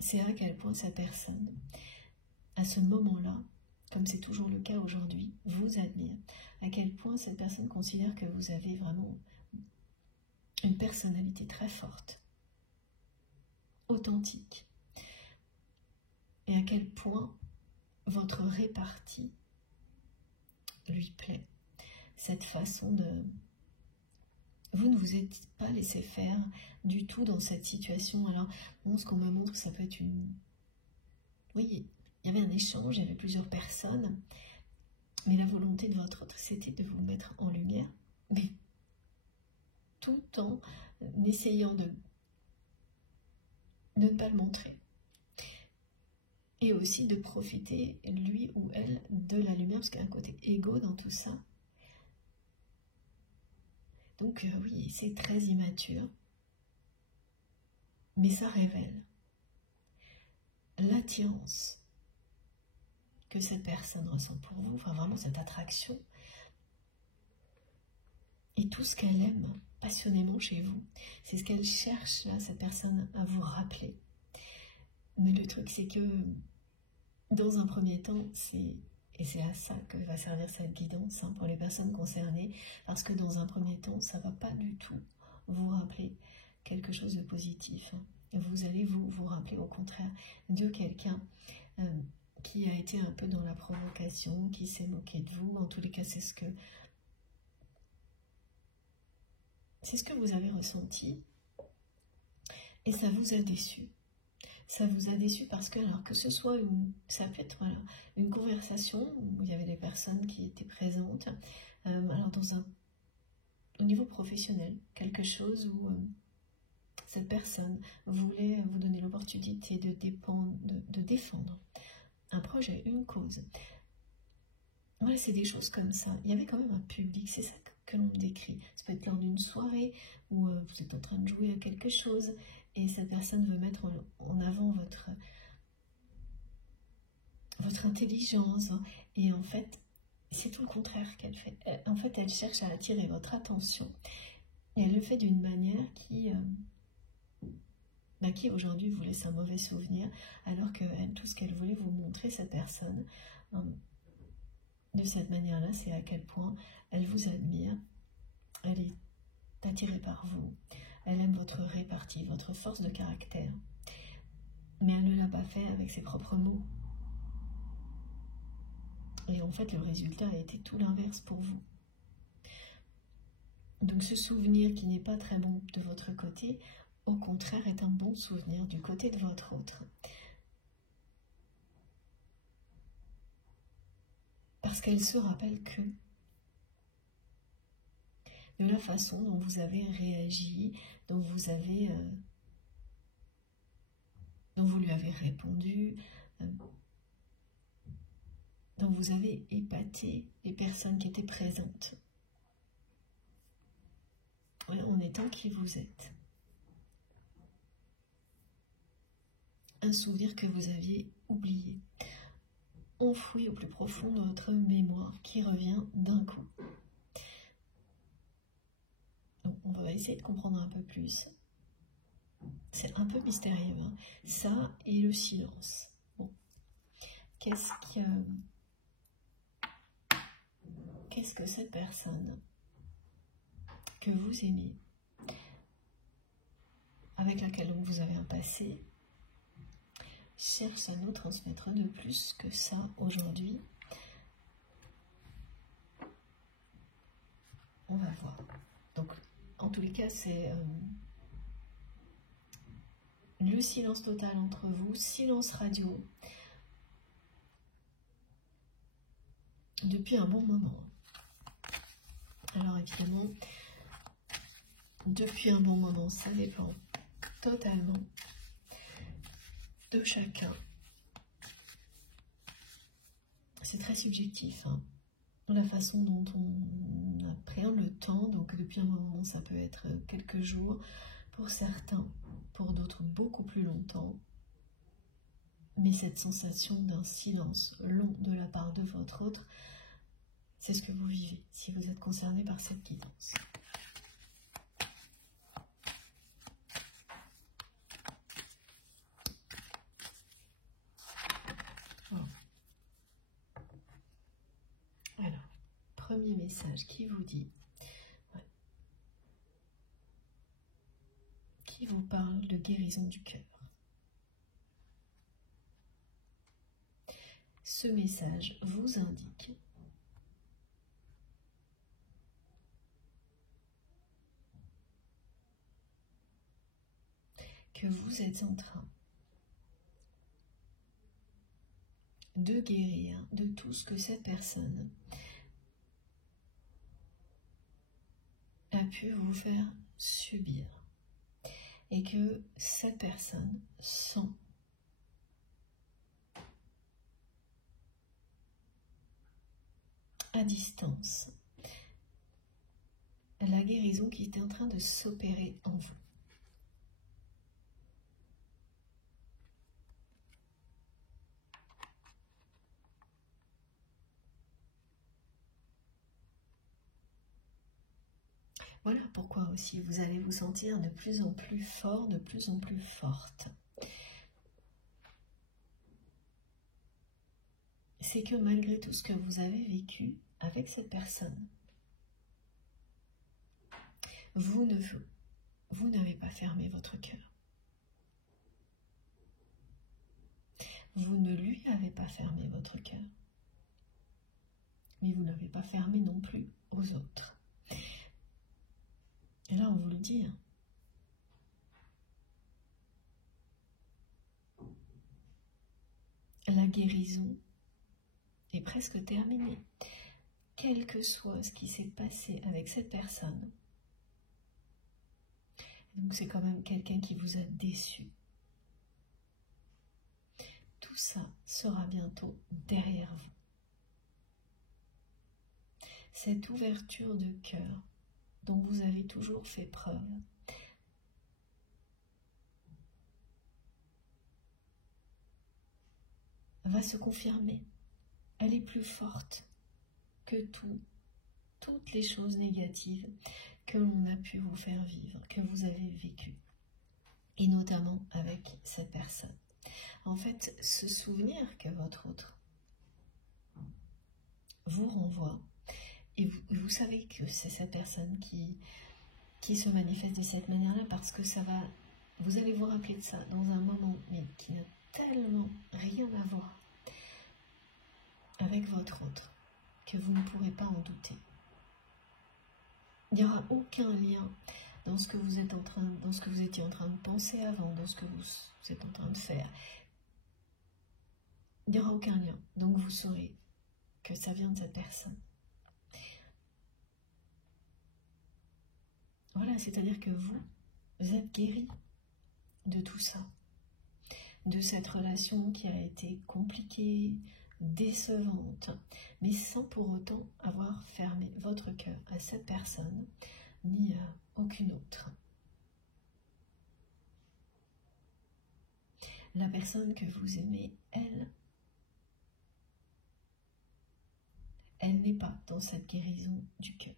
c'est à quel point cette personne, à ce moment-là, comme c'est toujours le cas aujourd'hui, vous admire. À quel point cette personne considère que vous avez vraiment une personnalité très forte, authentique. Et à quel point votre répartie lui plaît. Cette façon de... Vous ne vous êtes pas laissé faire du tout dans cette situation. Alors, bon, ce qu'on me montre, ça peut être une... Oui, il y avait un échange, il y avait plusieurs personnes, mais la volonté de votre autre, c'était de vous mettre en lumière, mais tout en essayant de ne pas le montrer. Et aussi de profiter, lui ou elle, de la lumière, parce qu'il y a un côté égo dans tout ça. Donc oui, c'est très immature, mais ça révèle l'attirance que cette personne ressent pour vous, enfin vraiment cette attraction, et tout ce qu'elle aime passionnément chez vous. C'est ce qu'elle cherche, là, cette personne, à vous rappeler. Mais le truc, c'est que, dans un premier temps, et c'est à ça que va servir cette guidance, hein, pour les personnes concernées, parce que dans un premier temps, ça ne va pas du tout vous rappeler quelque chose de positif. Vous allez vous rappeler au contraire de quelqu'un qui a été un peu dans la provocation, qui s'est moqué de vous. En tous les cas, c'est ce que vous avez ressenti, et ça vous a déçu. Ça vous a déçu parce que, alors que ce soit ça peut être voilà, une conversation où il y avait des personnes qui étaient présentes, alors au niveau professionnel, quelque chose où cette personne voulait vous donner l'opportunité de défendre un projet, une cause. Voilà, c'est des choses comme ça. Il y avait quand même un public, c'est ça que l'on décrit. Ça peut être lors d'une soirée où vous êtes en train de jouer à quelque chose et cette personne veut mettre en avant votre intelligence. Et en fait, c'est tout le contraire qu'elle fait. En fait, elle cherche à attirer votre attention. Et elle le fait d'une manière qui aujourd'hui vous laisse un mauvais souvenir, alors que tout ce qu'elle voulait vous montrer, cette personne, de cette manière-là, c'est à quel point elle vous admire, elle est attirée par vous, elle aime votre répartie, votre force de caractère, mais elle ne l'a pas fait avec ses propres mots. Et en fait, le résultat a été tout l'inverse pour vous. Donc ce souvenir qui n'est pas très bon de votre côté, au contraire, est un bon souvenir du côté de votre autre. Parce qu'elle se rappelle que de la façon dont vous avez réagi, dont vous lui avez répondu, dont vous avez épaté les personnes qui étaient présentes, en étant qui vous êtes. Un souvenir que vous aviez oublié, enfoui au plus profond de votre mémoire, qui revient d'un coup. Donc, on va essayer de comprendre un peu plus. C'est un peu mystérieux, hein. Ça et le silence. Bon. Qu'est-ce que cette personne que vous aimez, avec laquelle vous avez un passé, cherche à nous transmettre de plus que ça aujourd'hui? On va voir. Donc, en tous les cas, c'est le silence total entre vous, silence radio, depuis un bon moment. Alors évidemment, depuis un bon moment, ça dépend totalement de chacun. C'est très subjectif, hein. La façon dont on appréhende le temps, donc depuis un moment, ça peut être quelques jours pour certains, pour d'autres beaucoup plus longtemps. Mais cette sensation d'un silence long de la part de votre autre, c'est ce que vous vivez si vous êtes concerné par cette guidance. Voilà. Alors, premier message qui vous dit, qui vous parle de guérison du cœur. Ce message vous indique que vous êtes en train de guérir de tout ce que cette personne a pu vous faire subir et que cette personne sent à distance la guérison qui est en train de s'opérer en vous. Voilà pourquoi aussi vous allez vous sentir de plus en plus fort, de plus en plus forte. C'est que malgré tout ce que vous avez vécu avec cette personne, vous n'avez pas fermé votre cœur. Vous ne lui avez pas fermé votre cœur. Mais vous n'avez pas fermé non plus aux autres. Et là, on vous le dit. La guérison est presque terminée. Quel que soit ce qui s'est passé avec cette personne, donc c'est quand même quelqu'un qui vous a déçu. Tout ça sera bientôt derrière vous. Cette ouverture de cœur dont vous avez toujours fait preuve va se confirmer. Elle est plus forte que toutes les choses négatives que l'on a pu vous faire vivre, que vous avez vécues, et notamment avec cette personne. En fait, ce souvenir que votre autre vous renvoie, et vous savez que c'est cette personne qui se manifeste de cette manière-là, parce que vous allez vous rappeler de ça dans un moment, mais qui n'a tellement rien à voir avec votre autre, que vous ne pourrez pas en douter. Il n'y aura aucun lien dans ce que vous êtes dans ce que vous étiez en train de penser avant, dans ce que vous êtes en train de faire. Il n'y aura aucun lien. Donc vous saurez que ça vient de cette personne. Voilà, c'est-à-dire que vous êtes guéri de tout ça. De cette relation qui a été compliquée, décevante, mais sans pour autant avoir fermé votre cœur à cette personne, ni à aucune autre. La personne que vous aimez, elle n'est pas dans cette guérison du cœur.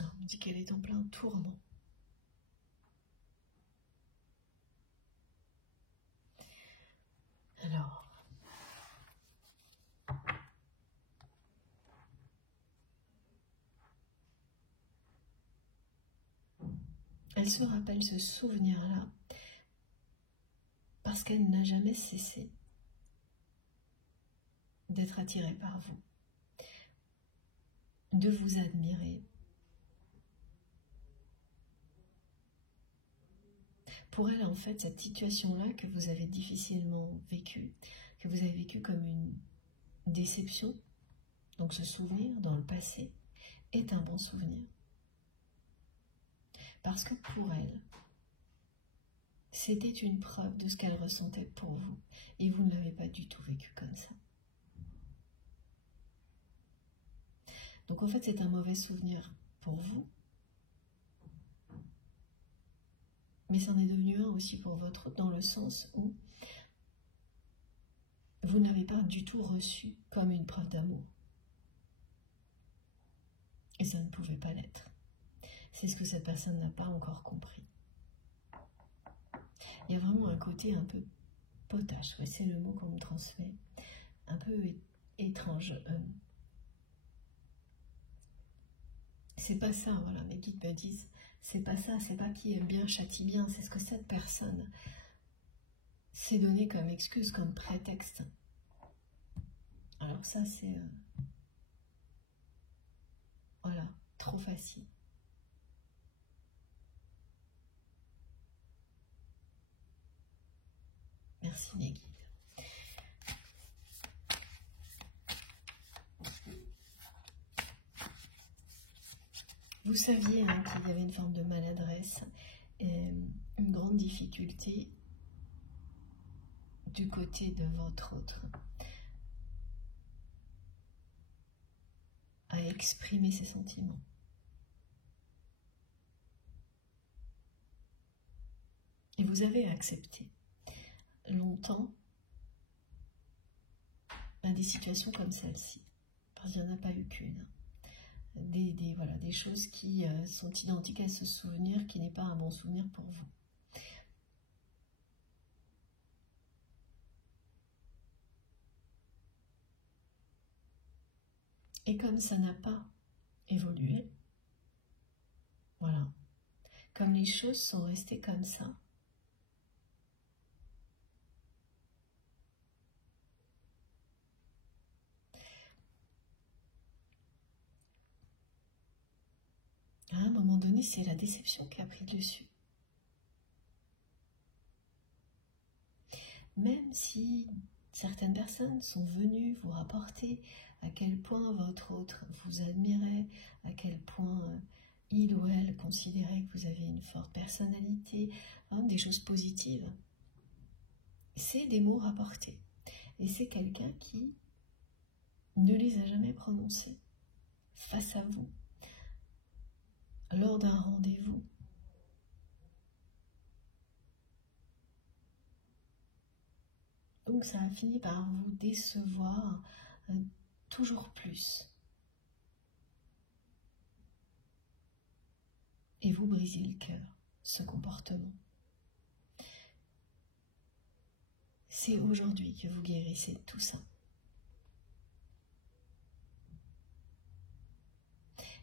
On dit qu'elle est en plein tourment. Alors, elle se rappelle ce souvenir-là parce qu'elle n'a jamais cessé d'être attirée par vous, de vous admirer. Pour elle, en fait, cette situation-là que vous avez difficilement vécue, que vous avez vécue comme une déception, donc ce souvenir dans le passé, est un bon souvenir. Parce que pour elle, c'était une preuve de ce qu'elle ressentait pour vous. Et vous ne l'avez pas du tout vécu comme ça. Donc en fait, c'est un mauvais souvenir pour vous. Mais c'en est devenu un aussi pour votre autre, dans le sens où vous n'avez pas du tout reçu comme une preuve d'amour. Et ça ne pouvait pas l'être. C'est ce que cette personne n'a pas encore compris. Il y a vraiment un côté un peu potache, ouais, c'est le mot qu'on me transmet, un peu étrange. C'est pas ça, voilà, mes guides me disent, c'est pas ça, c'est pas qui aime bien châtie bien, c'est ce que cette personne s'est donné comme excuse, comme prétexte. Alors ça, c'est... voilà, trop facile. Merci mes guides. Vous saviez hein, qu'il y avait une forme de maladresse, une grande difficulté du côté de votre autre à exprimer ses sentiments. Et vous avez accepté longtemps des situations comme celle-ci, parce qu'il n'y en a pas eu qu'une. Voilà, des choses qui sont identiques à ce souvenir qui n'est pas un bon souvenir pour vous. Et comme ça n'a pas évolué, voilà, comme les choses sont restées comme ça, à un moment donné, c'est la déception qui a pris le dessus. Même si certaines personnes sont venues vous rapporter à quel point votre autre vous admirait, à quel point il ou elle considérait que vous aviez une forte personnalité, hein, des choses positives, c'est des mots rapportés. Et c'est quelqu'un qui ne les a jamais prononcés face à vous, lors d'un rendez-vous. Donc ça a fini par vous décevoir toujours plus. Et vous brisez le cœur, ce comportement. C'est aujourd'hui que vous guérissez tout ça.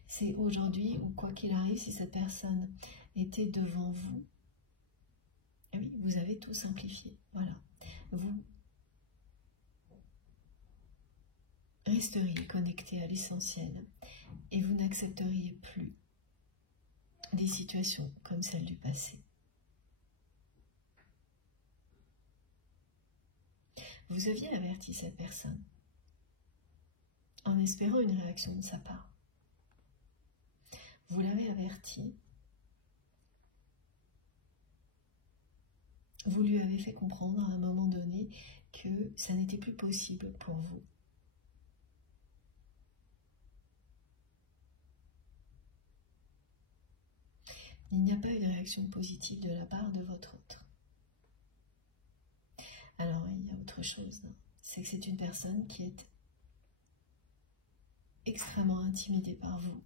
C'est aujourd'hui où, quoi qu'il arrive, si cette personne était devant vous, eh oui, vous avez tout simplifié. Voilà. resteriez connecté à l'essentiel et vous n'accepteriez plus des situations comme celles du passé. Vous aviez averti cette personne en espérant une réaction de sa part. Vous l'avez averti, vous lui avez fait comprendre à un moment donné que ça n'était plus possible pour vous. Il n'y a pas eu de réaction positive de la part de votre autre. Alors, il y a autre chose, c'est que c'est une personne qui est extrêmement intimidée par vous.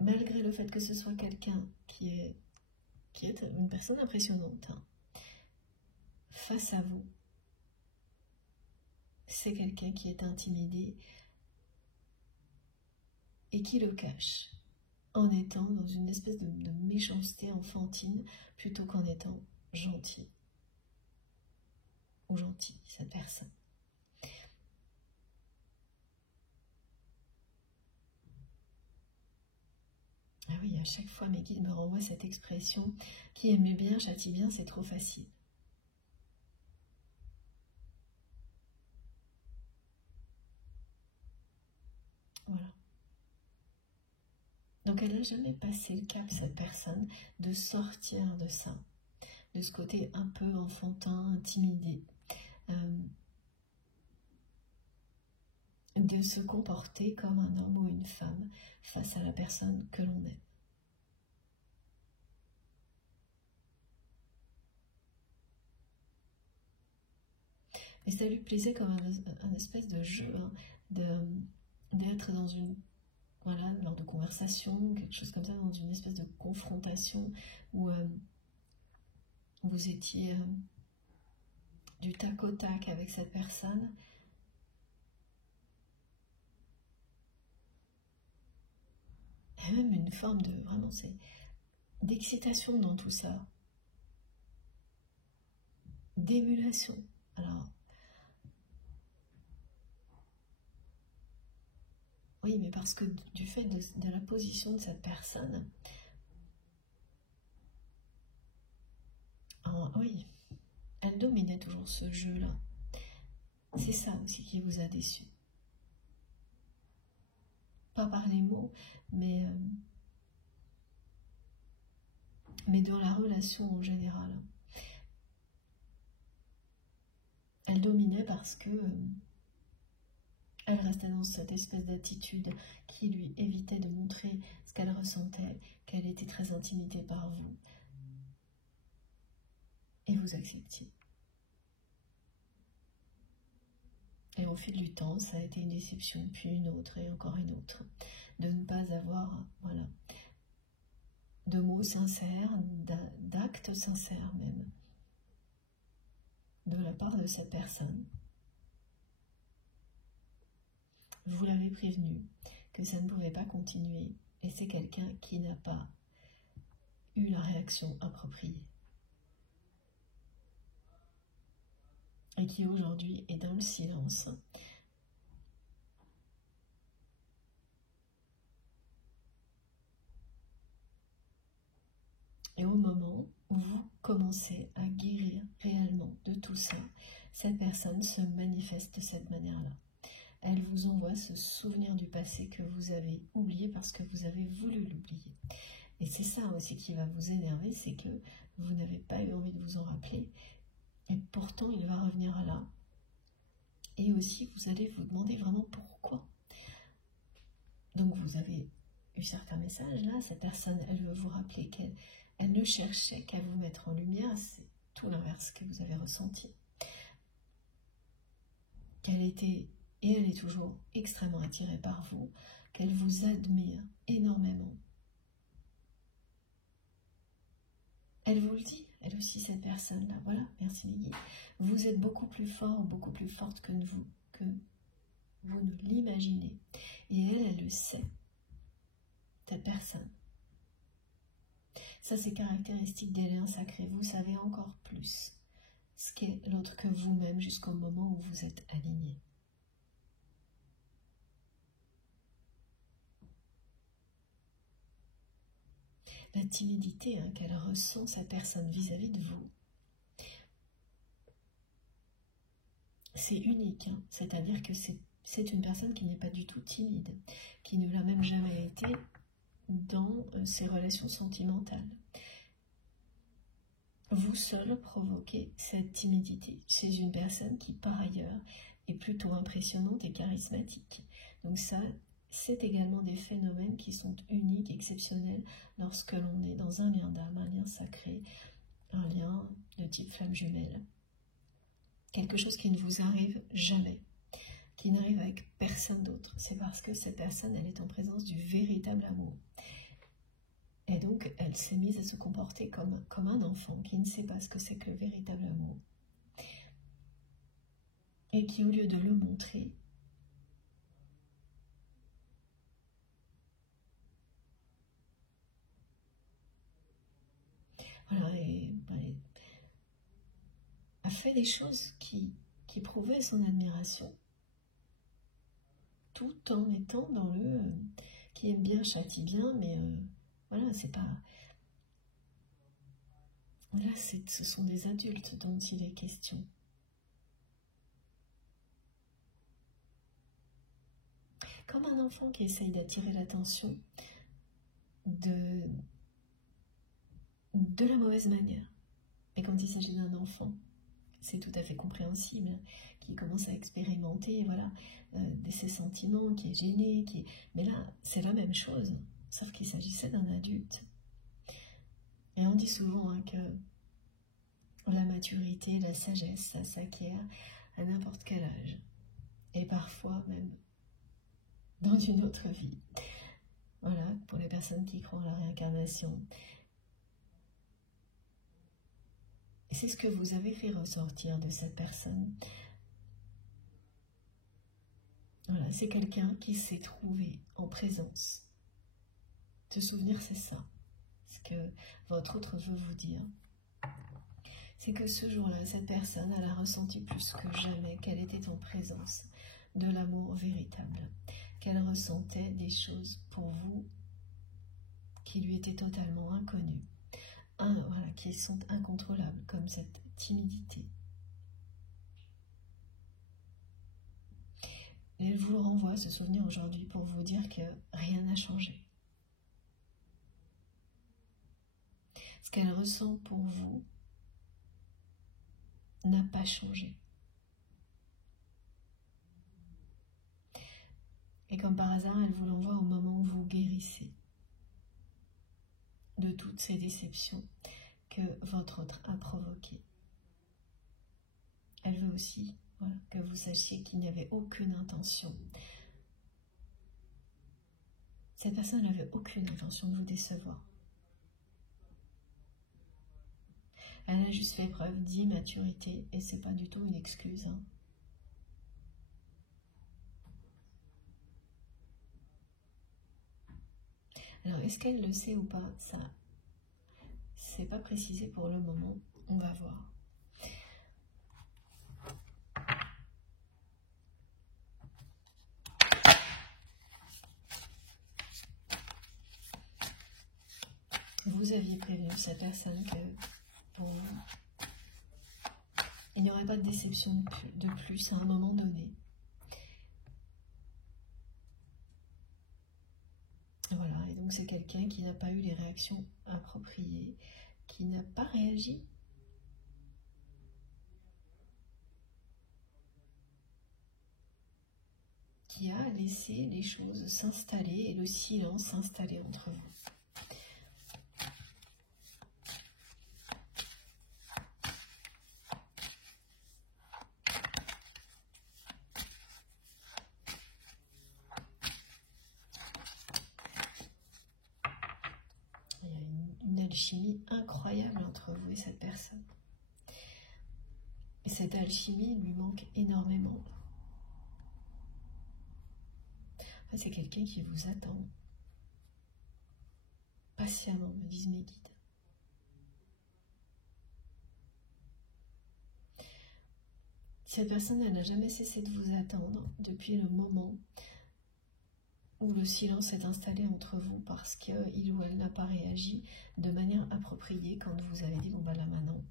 Malgré le fait que ce soit quelqu'un qui est une personne impressionnante, face à vous, c'est quelqu'un qui est intimidé et qui le cache en étant dans une espèce de méchanceté enfantine plutôt qu'en étant gentil ou gentille, cette personne. Ah oui, à chaque fois mes guides me renvoient cette expression « qui aime bien, châtie bien, c'est trop facile ». Voilà. Donc elle n'a jamais passé le cap, cette personne, de sortir de ça, de ce côté un peu enfantin, intimidé, de se comporter comme un homme ou une femme face à la personne que l'on aime. Et ça lui plaisait comme un espèce de jeu, d'être dans une, voilà, lors de conversations, quelque chose comme ça, dans une espèce de confrontation où vous étiez du tac au tac avec cette personne. Et même une forme de, vraiment, c'est d'excitation dans tout ça. D'émulation. Alors, oui, mais parce que du fait de la position de cette personne, oui, elle dominait toujours ce jeu-là. C'est ça aussi qui vous a déçu. Pas par les mots, mais dans la relation en général. Elle dominait parce que elle restait dans cette espèce d'attitude qui lui évitait de montrer ce qu'elle ressentait, qu'elle était très intimidée par vous. Et vous acceptiez. Et au fil du temps, ça a été une déception, puis une autre, et encore une autre. De ne pas avoir, voilà, de mots sincères, d'actes sincères même, de la part de cette personne. Vous l'avez prévenu que ça ne pouvait pas continuer, et c'est quelqu'un qui n'a pas eu la réaction appropriée. Et qui aujourd'hui est dans le silence. Et au moment où vous commencez à guérir réellement de tout ça, cette personne se manifeste de cette manière-là. Elle vous envoie ce souvenir du passé que vous avez oublié parce que vous avez voulu l'oublier. Et c'est ça aussi qui va vous énerver, c'est que vous n'avez pas eu envie de vous en rappeler. Et pourtant, il va revenir à là. Et aussi, vous allez vous demander vraiment pourquoi. Donc, vous avez eu certains messages là. Cette personne, elle veut vous rappeler qu'elle ne cherchait qu'à vous mettre en lumière. C'est tout l'inverse que vous avez ressenti. Qu'elle était, et elle est toujours extrêmement attirée par vous. Qu'elle vous admire énormément. Elle vous le dit, elle aussi, cette personne-là. Voilà, merci les guides. Vous êtes beaucoup plus fort, beaucoup plus forte que vous ne l'imaginez. Et elle le sait, cette personne. Ça, c'est caractéristique des liens sacrés. Vous savez encore plus ce qu'est l'autre que vous-même jusqu'au moment où vous êtes aligné. La timidité qu'elle ressent cette personne vis-à-vis de vous, c'est unique, c'est-à-dire que c'est une personne qui n'est pas du tout timide, qui ne l'a même jamais été dans ses relations sentimentales. Vous seul provoquez cette timidité chez une personne qui, par ailleurs, est plutôt impressionnante et charismatique. Donc ça, c'est également des phénomènes qui sont uniques, exceptionnels, lorsque l'on est dans un lien d'âme, un lien sacré, un lien de type flamme jumelle. Quelque chose qui ne vous arrive jamais, qui n'arrive avec personne d'autre. C'est parce que cette personne, elle est en présence du véritable amour. Et donc, elle s'est mise à se comporter comme un enfant qui ne sait pas ce que c'est que le véritable amour. Et qui, au lieu de le montrer, voilà, a fait des choses qui prouvaient son admiration, tout en étant dans le qui aime bien châtie bien, mais voilà, c'est pas... Là, ce sont des adultes dont il est question. Comme un enfant qui essaye d'attirer l'attention de la mauvaise manière. Et quand il s'agit d'un enfant, c'est tout à fait compréhensible, qui commence à expérimenter voilà, ses sentiments, qui est gêné, mais là, c'est la même chose, sauf qu'il s'agissait d'un adulte. Et on dit souvent que la maturité, la sagesse, ça s'acquiert à n'importe quel âge, et parfois même dans une autre vie. Voilà, pour les personnes qui croient en la réincarnation. Et c'est ce que vous avez fait ressortir de cette personne. Voilà, c'est quelqu'un qui s'est trouvé en présence. Se souvenir, c'est ça. Ce que votre autre veut vous dire. C'est que ce jour-là, cette personne, elle a ressenti plus que jamais qu'elle était en présence de l'amour véritable. Qu'elle ressentait des choses pour vous qui lui étaient totalement inconnues. Voilà, qui sont incontrôlables, comme cette timidité. Et elle vous renvoie ce souvenir aujourd'hui pour vous dire que rien n'a changé. Ce qu'elle ressent pour vous n'a pas changé. Et comme par hasard, elle vous l'envoie au moment où vous guérissez de toutes ces déceptions que votre autre a provoquées. Elle veut aussi que vous sachiez qu'il n'y avait aucune intention. Cette personne n'avait aucune intention de vous décevoir. Elle a juste fait preuve d'immaturité et c'est pas du tout une excuse. Alors, est-ce qu'elle le sait ou pas? Ça, c'est pas précisé pour le moment. On va voir. Vous aviez prévenu cette personne que pour vous, il n'y aurait pas de déception de plus à un moment donné. Voilà, et donc c'est quelqu'un qui n'a pas eu les réactions appropriées, qui n'a pas réagi. Qui a laissé les choses s'installer et le silence s'installer entre vous. Il y a une alchimie incroyable entre vous et cette personne. Et cette alchimie lui manque énormément. C'est quelqu'un qui vous attend. Patiemment, me disent mes guides. Cette personne, elle n'a jamais cessé de vous attendre depuis le moment où le silence s'est installé entre vous parce qu'il ou elle n'a pas réagi de manière appropriée quand vous avez dit bon bah là maintenant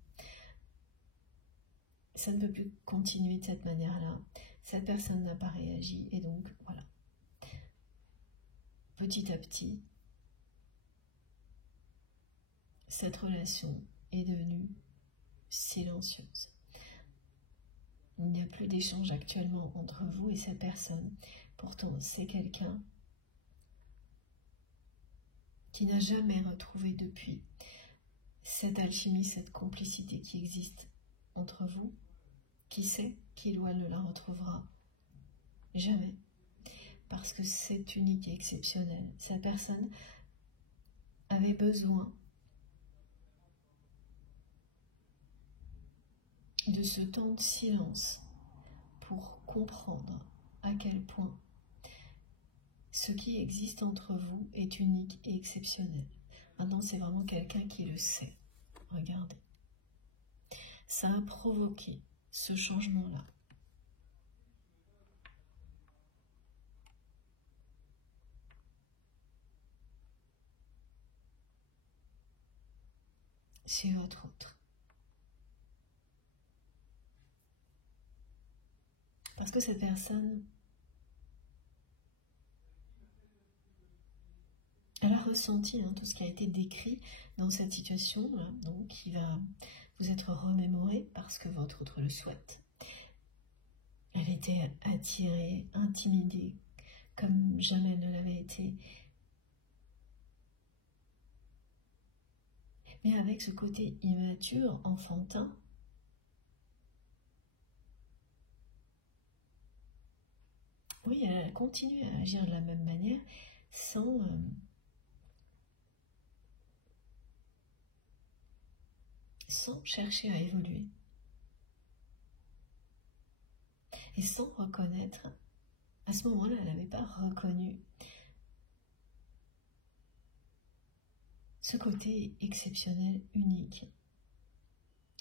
ça ne peut plus continuer de cette manière-là. Cette personne n'a pas réagi et donc voilà. Petit à petit, cette relation est devenue silencieuse. Il n'y a plus d'échange actuellement entre vous et cette personne. Pourtant, c'est quelqu'un qui n'a jamais retrouvé depuis cette alchimie, cette complicité qui existe entre vous. Qui sait qu'il ou elle ne la retrouvera jamais. Parce que c'est unique et exceptionnel. Cette personne avait besoin de ce temps de silence pour comprendre à quel point ce qui existe entre vous est unique et exceptionnel. Maintenant, c'est vraiment quelqu'un qui le sait. Regardez. Ça a provoqué ce changement-là. C'est votre autre. Parce que cette personne, elle a ressenti tout ce qui a été décrit dans cette situation, là, donc qui va vous être remémoré parce que votre autre le souhaite. Elle était attirée, intimidée, comme jamais elle ne l'avait été. Mais avec ce côté immature, enfantin, oui, elle continue à agir de la même manière sans chercher à évoluer. Et sans reconnaître, à ce moment-là, elle n'avait pas reconnu ce côté exceptionnel, unique.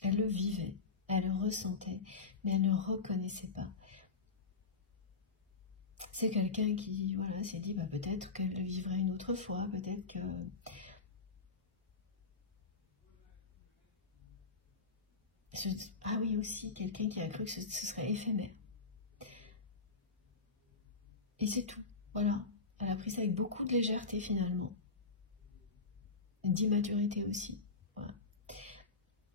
Elle le vivait, elle le ressentait, mais elle ne le reconnaissait pas. C'est quelqu'un qui voilà, s'est dit peut-être qu'elle le vivrait une autre fois, peut-être que... Ah oui, aussi, quelqu'un qui a cru que ce serait éphémère. Et c'est tout, voilà. Elle a pris ça avec beaucoup de légèreté finalement. D'immaturité aussi. Voilà.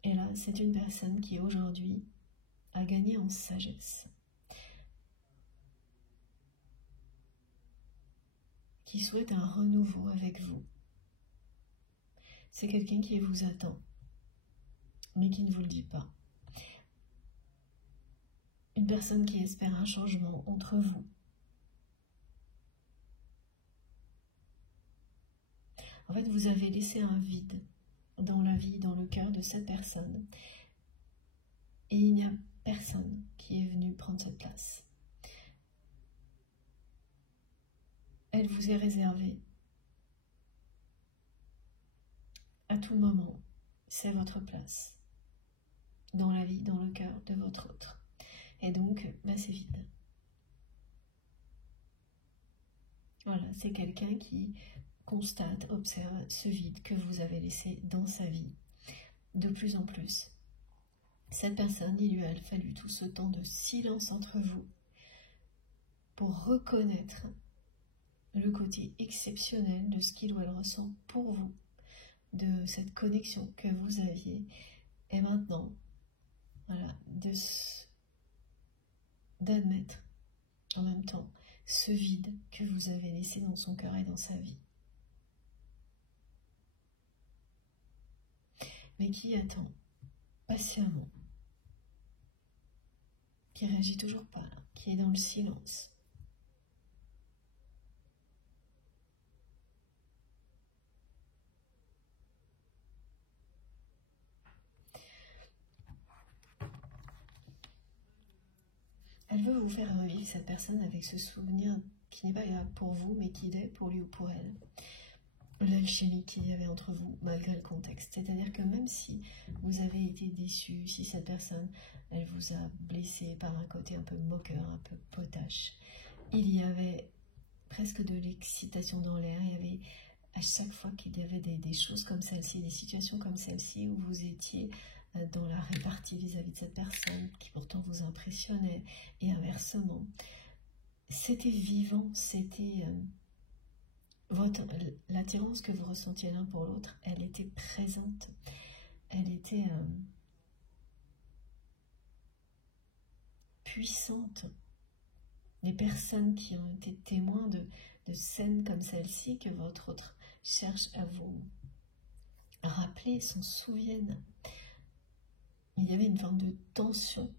Et là, c'est une personne qui aujourd'hui a gagné en sagesse. Qui souhaite un renouveau avec vous. C'est quelqu'un qui vous attend, mais qui ne vous le dit pas. Une personne qui espère un changement entre vous. En fait, vous avez laissé un vide dans la vie, dans le cœur de cette personne. Et il n'y a personne qui est venu prendre cette place. Elle vous est réservée. À tout moment, c'est votre place. Dans la vie, dans le cœur de votre autre. Et donc, c'est vide. Voilà, c'est quelqu'un qui constate, observe ce vide que vous avez laissé dans sa vie. De plus en plus. Cette personne, il lui a fallu tout ce temps de silence entre vous pour reconnaître le côté exceptionnel de ce qu'il ou elle ressent pour vous, de cette connexion que vous aviez. Et maintenant, voilà, d'admettre en même temps ce vide que vous avez laissé dans son cœur et dans sa vie. Mais qui attend patiemment, qui réagit toujours pas, là, qui est dans le silence. Elle veut vous faire revivre cette personne avec ce souvenir qui n'est pas grave pour vous, mais qui l'est pour lui ou pour elle. l'alchimie qu'il y avait entre vous malgré le contexte. C'est-à-dire que même si vous avez été déçu, si cette personne, elle vous a blessé par un côté un peu moqueur, un peu potache, il y avait presque de l'excitation dans l'air. Il y avait à chaque fois qu'il y avait des choses comme celle-ci, des situations comme celle-ci où vous étiez dans la répartie vis-à-vis de cette personne qui pourtant vous impressionnait, et inversement. C'était vivant, c'était l'attirance que vous ressentiez l'un pour l'autre, elle était présente, elle était puissante. Les personnes qui ont été témoins de scènes comme celle-ci que votre autre cherche à vous rappeler s'en souviennent. Il y avait une forme de tension.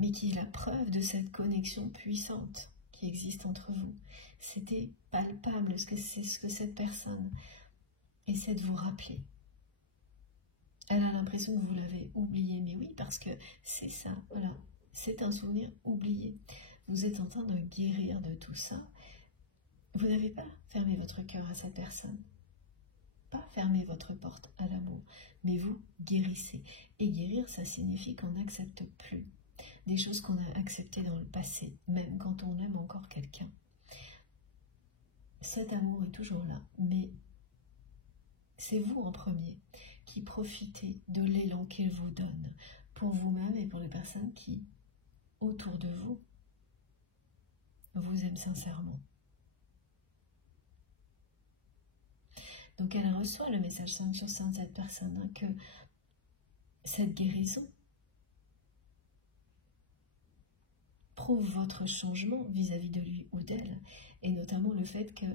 Mais qui est la preuve de cette connexion puissante qui existe entre vous. C'était palpable, c'est ce que cette personne essaie de vous rappeler. Elle a l'impression que vous l'avez oublié, mais oui, parce que c'est ça, voilà, c'est un souvenir oublié. Vous êtes en train de guérir de tout ça. Vous n'avez pas fermé votre cœur à cette personne, pas fermé votre porte à l'amour, mais vous guérissez. Et guérir, ça signifie qu'on n'accepte plus des choses qu'on a acceptées dans le passé, même quand on aime encore quelqu'un. Cet amour est toujours là, mais c'est vous en premier qui profitez de l'élan qu'il vous donne pour vous-même et pour les personnes qui, autour de vous, vous aiment sincèrement. Donc elle reçoit le message saint de cette personne, hein, que cette guérison prouve votre changement vis-à-vis de lui ou d'elle, et notamment le fait que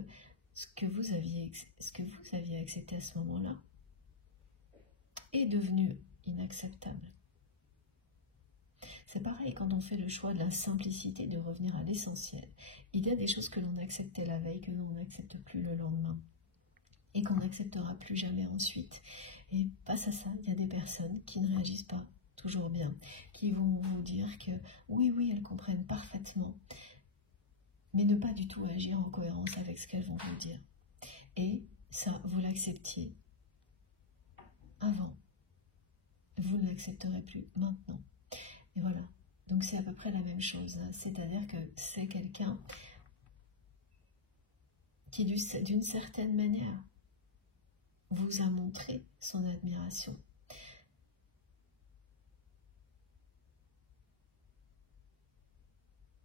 ce que vous aviez accepté à ce moment-là est devenu inacceptable. C'est pareil quand on fait le choix de la simplicité, de revenir à l'essentiel. Il y a des choses que l'on acceptait la veille, que l'on n'accepte plus le lendemain, et qu'on n'acceptera plus jamais ensuite. Et face à ça, il y a des personnes qui ne réagissent pas toujours bien, qui vont vous dire que oui, elles comprennent parfaitement, mais ne pas du tout agir en cohérence avec ce qu'elles vont vous dire. Et ça, vous l'acceptiez avant, vous ne l'accepterez plus maintenant. Et voilà, donc c'est à peu près la même chose, hein. C'est-à-dire que c'est quelqu'un qui, d'une certaine manière, vous a montré son admiration.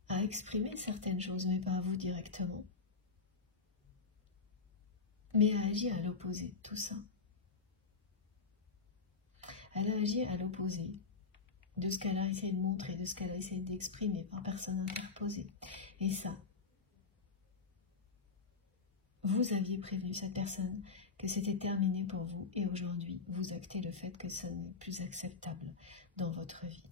A exprimé certaines choses, mais pas à vous directement. Mais a agi à l'opposé, tout ça. Elle a agi à l'opposé de ce qu'elle a essayé de montrer, de ce qu'elle a essayé d'exprimer par personne interposée. Et ça, vous aviez prévenu cette personne que c'était terminé pour vous, et aujourd'hui, vous actez le fait que ce n'est plus acceptable dans votre vie.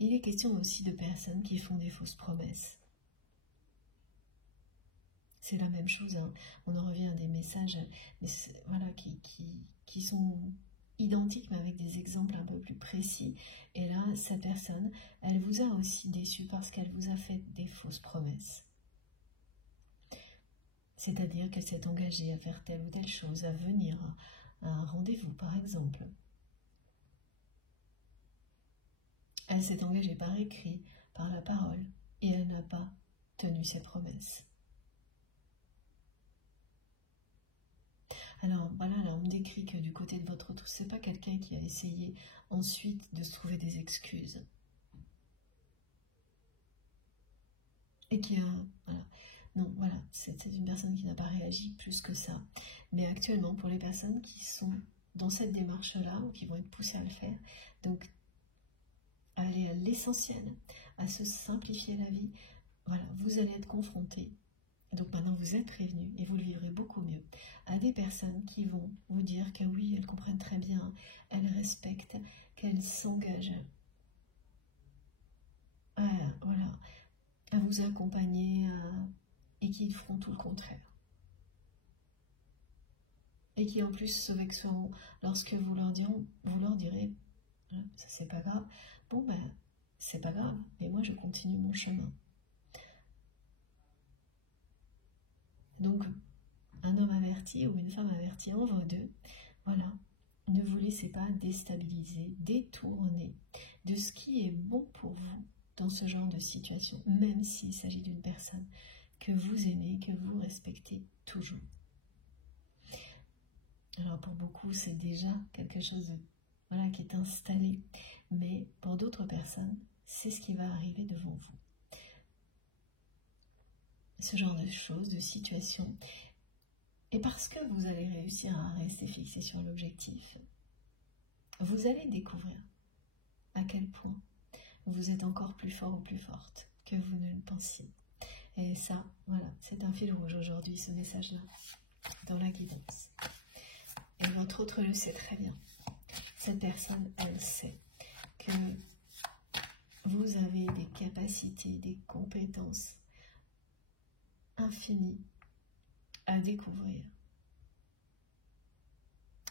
Il est question aussi de personnes qui font des fausses promesses. C'est la même chose, hein. On en revient à des messages, mais voilà, qui sont identiques, mais avec des exemples un peu plus précis. Et là, cette personne, elle vous a aussi déçu parce qu'elle vous a fait des fausses promesses. C'est-à-dire qu'elle s'est engagée à faire telle ou telle chose, à venir à un rendez-vous, par exemple. Elle s'est engagée par écrit, par la parole, et elle n'a pas tenu ses promesses. Alors voilà, là on me décrit que du côté de votre autre, c'est pas quelqu'un qui a essayé ensuite de se trouver des excuses. Et qui a... Voilà. Non, voilà, c'est une personne qui n'a pas réagi plus que ça. Mais actuellement, pour les personnes qui sont dans cette démarche-là, ou qui vont être poussées à le faire, donc à aller à l'essentiel, à se simplifier la vie, voilà, vous allez être confrontés. Donc maintenant vous êtes prévenus et vous le vivrez beaucoup mieux, à des personnes qui vont vous dire que oui, elles comprennent très bien, elles respectent, qu'elles s'engagent à vous accompagner et qui feront tout le contraire. Et qui en plus se vexeront lorsque vous leur direz, ça c'est pas grave. Bon, ben, c'est pas grave, mais moi je continue mon chemin. Donc, un homme averti ou une femme avertie en vaut deux. Voilà, ne vous laissez pas déstabiliser, détourner de ce qui est bon pour vous dans ce genre de situation, même s'il s'agit d'une personne que vous aimez, que vous respectez toujours. Alors pour beaucoup, c'est déjà quelque chose voilà, qui est installé, mais pour d'autres personnes, c'est ce qui va arriver devant vous. Ce genre de choses, de situations. Et parce que vous allez réussir à rester fixé sur l'objectif, vous allez découvrir à quel point vous êtes encore plus fort ou plus forte que vous ne le pensiez. Et ça, voilà, c'est un fil rouge aujourd'hui, ce message-là, dans la guidance. Et votre autre le sait très bien. Cette personne, elle sait que vous avez des capacités, des compétences infinies à découvrir.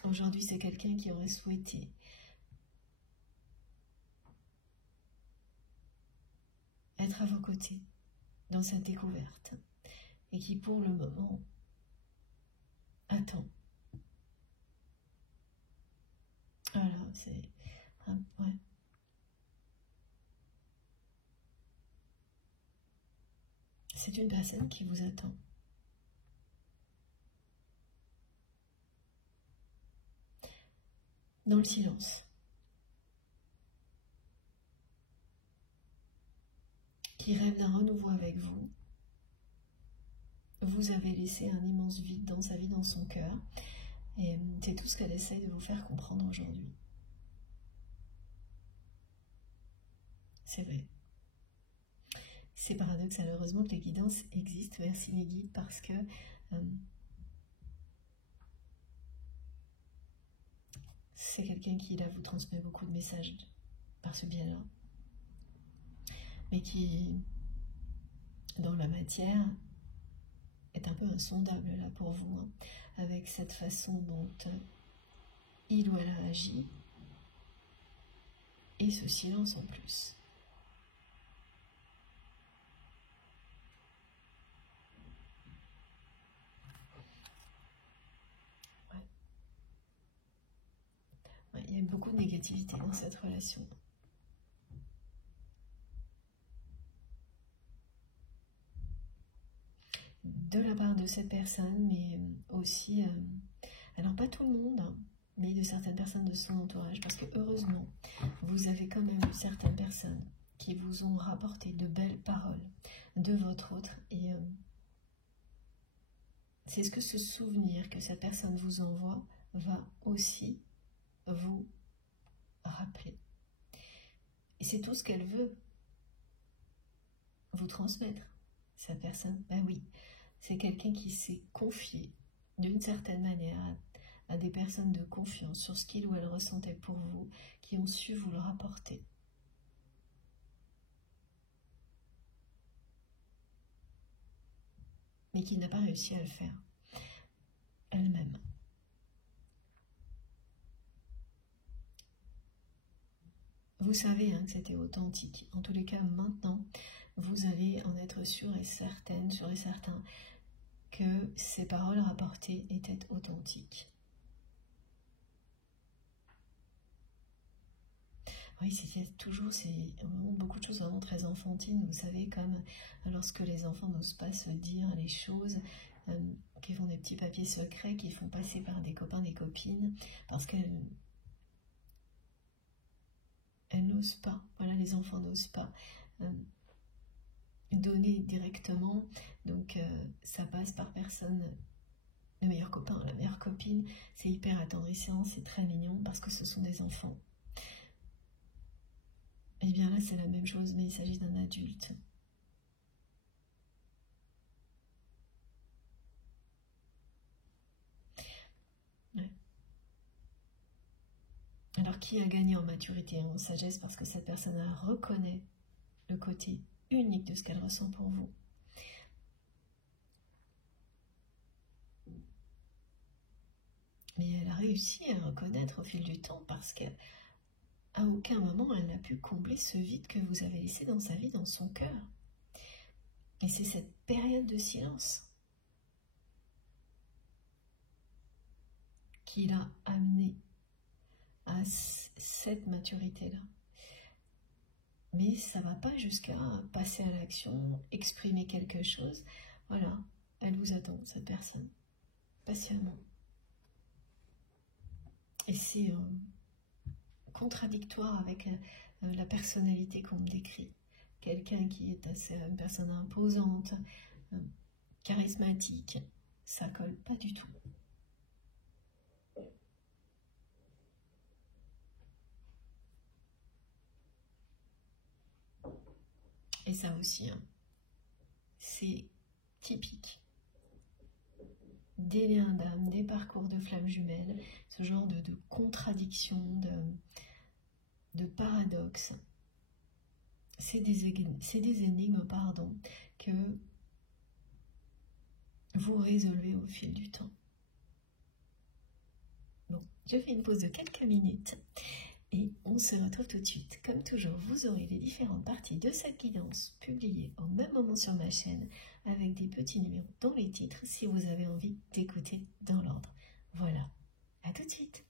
Aujourd'hui, c'est quelqu'un qui aurait souhaité être à vos côtés dans cette découverte et qui, pour le moment, attend. Voilà, c'est... ouais. C'est une personne qui vous attend. Dans le silence. Qui rêve d'un renouveau avec vous. Vous avez laissé un immense vide dans sa vie, dans son cœur. Et c'est tout ce qu'elle essaie de vous faire comprendre aujourd'hui. C'est vrai. C'est paradoxal, heureusement que les guidances existent. Merci les guides, parce que c'est quelqu'un qui là vous transmet beaucoup de messages par ce biais-là, mais qui, dans la matière, est un peu insondable là pour vous, hein, avec cette façon dont il ou elle a agi, et ce silence en plus. Ouais, il y a beaucoup de négativité dans cette relation. De la part de cette personne, mais aussi, alors pas tout le monde, hein, mais de certaines personnes de son entourage, parce que heureusement, vous avez quand même certaines personnes qui vous ont rapporté de belles paroles de votre autre, et c'est ce que ce souvenir que cette personne vous envoie va aussi vous rappeler. Et c'est tout ce qu'elle veut vous transmettre, cette personne. Ben oui, c'est quelqu'un qui s'est confié d'une certaine manière à des personnes de confiance sur ce qu'il ou elle ressentait pour vous, qui ont su vous le rapporter. Mais qui n'a pas réussi à le faire elle-même. Vous savez hein, que c'était authentique. En tous les cas, maintenant, vous allez en être sûr et certain que ces paroles rapportées étaient authentiques. Oui, c'est toujours beaucoup de choses vraiment très enfantines. Vous savez, comme lorsque les enfants n'osent pas se dire les choses, qui font des petits papiers secrets, qui font passer par des copains, des copines, parce qu'elles n'osent pas. Voilà, les enfants n'osent pas donner directement. Donc, ça passe par personne. Le meilleur copain, la meilleure copine, c'est hyper attendrissant, c'est très mignon, parce que ce sont des enfants. Et bien là, c'est la même chose, mais il s'agit d'un adulte. Ouais. Alors, qui a gagné en maturité et en sagesse parce que cette personne reconnaît le côté unique de ce qu'elle ressent pour vous. Mais elle a réussi à reconnaître au fil du temps parce qu'à à aucun moment elle n'a pu combler ce vide que vous avez laissé dans sa vie, dans son cœur. Et c'est cette période de silence qui l'a amené à cette maturité-là. Mais ça ne va pas jusqu'à passer à l'action, exprimer quelque chose. Voilà, elle vous attend, cette personne, patiemment. Et c'est contradictoire avec la personnalité qu'on me décrit. Quelqu'un qui est assez une personne imposante, charismatique, ça colle pas du tout. Et ça aussi, hein, c'est typique des liens d'âme, des parcours de flammes jumelles, ce genre de contradiction, de paradoxe. C'est des énigmes, pardon, que vous résolvez au fil du temps. Bon, je fais une pause de quelques minutes et on se retrouve tout de suite. Comme toujours, vous aurez les différentes parties de cette guidance publiées au même moment sur ma chaîne avec des petits numéros dans les titres si vous avez envie d'écouter dans l'ordre. Voilà, à tout de suite.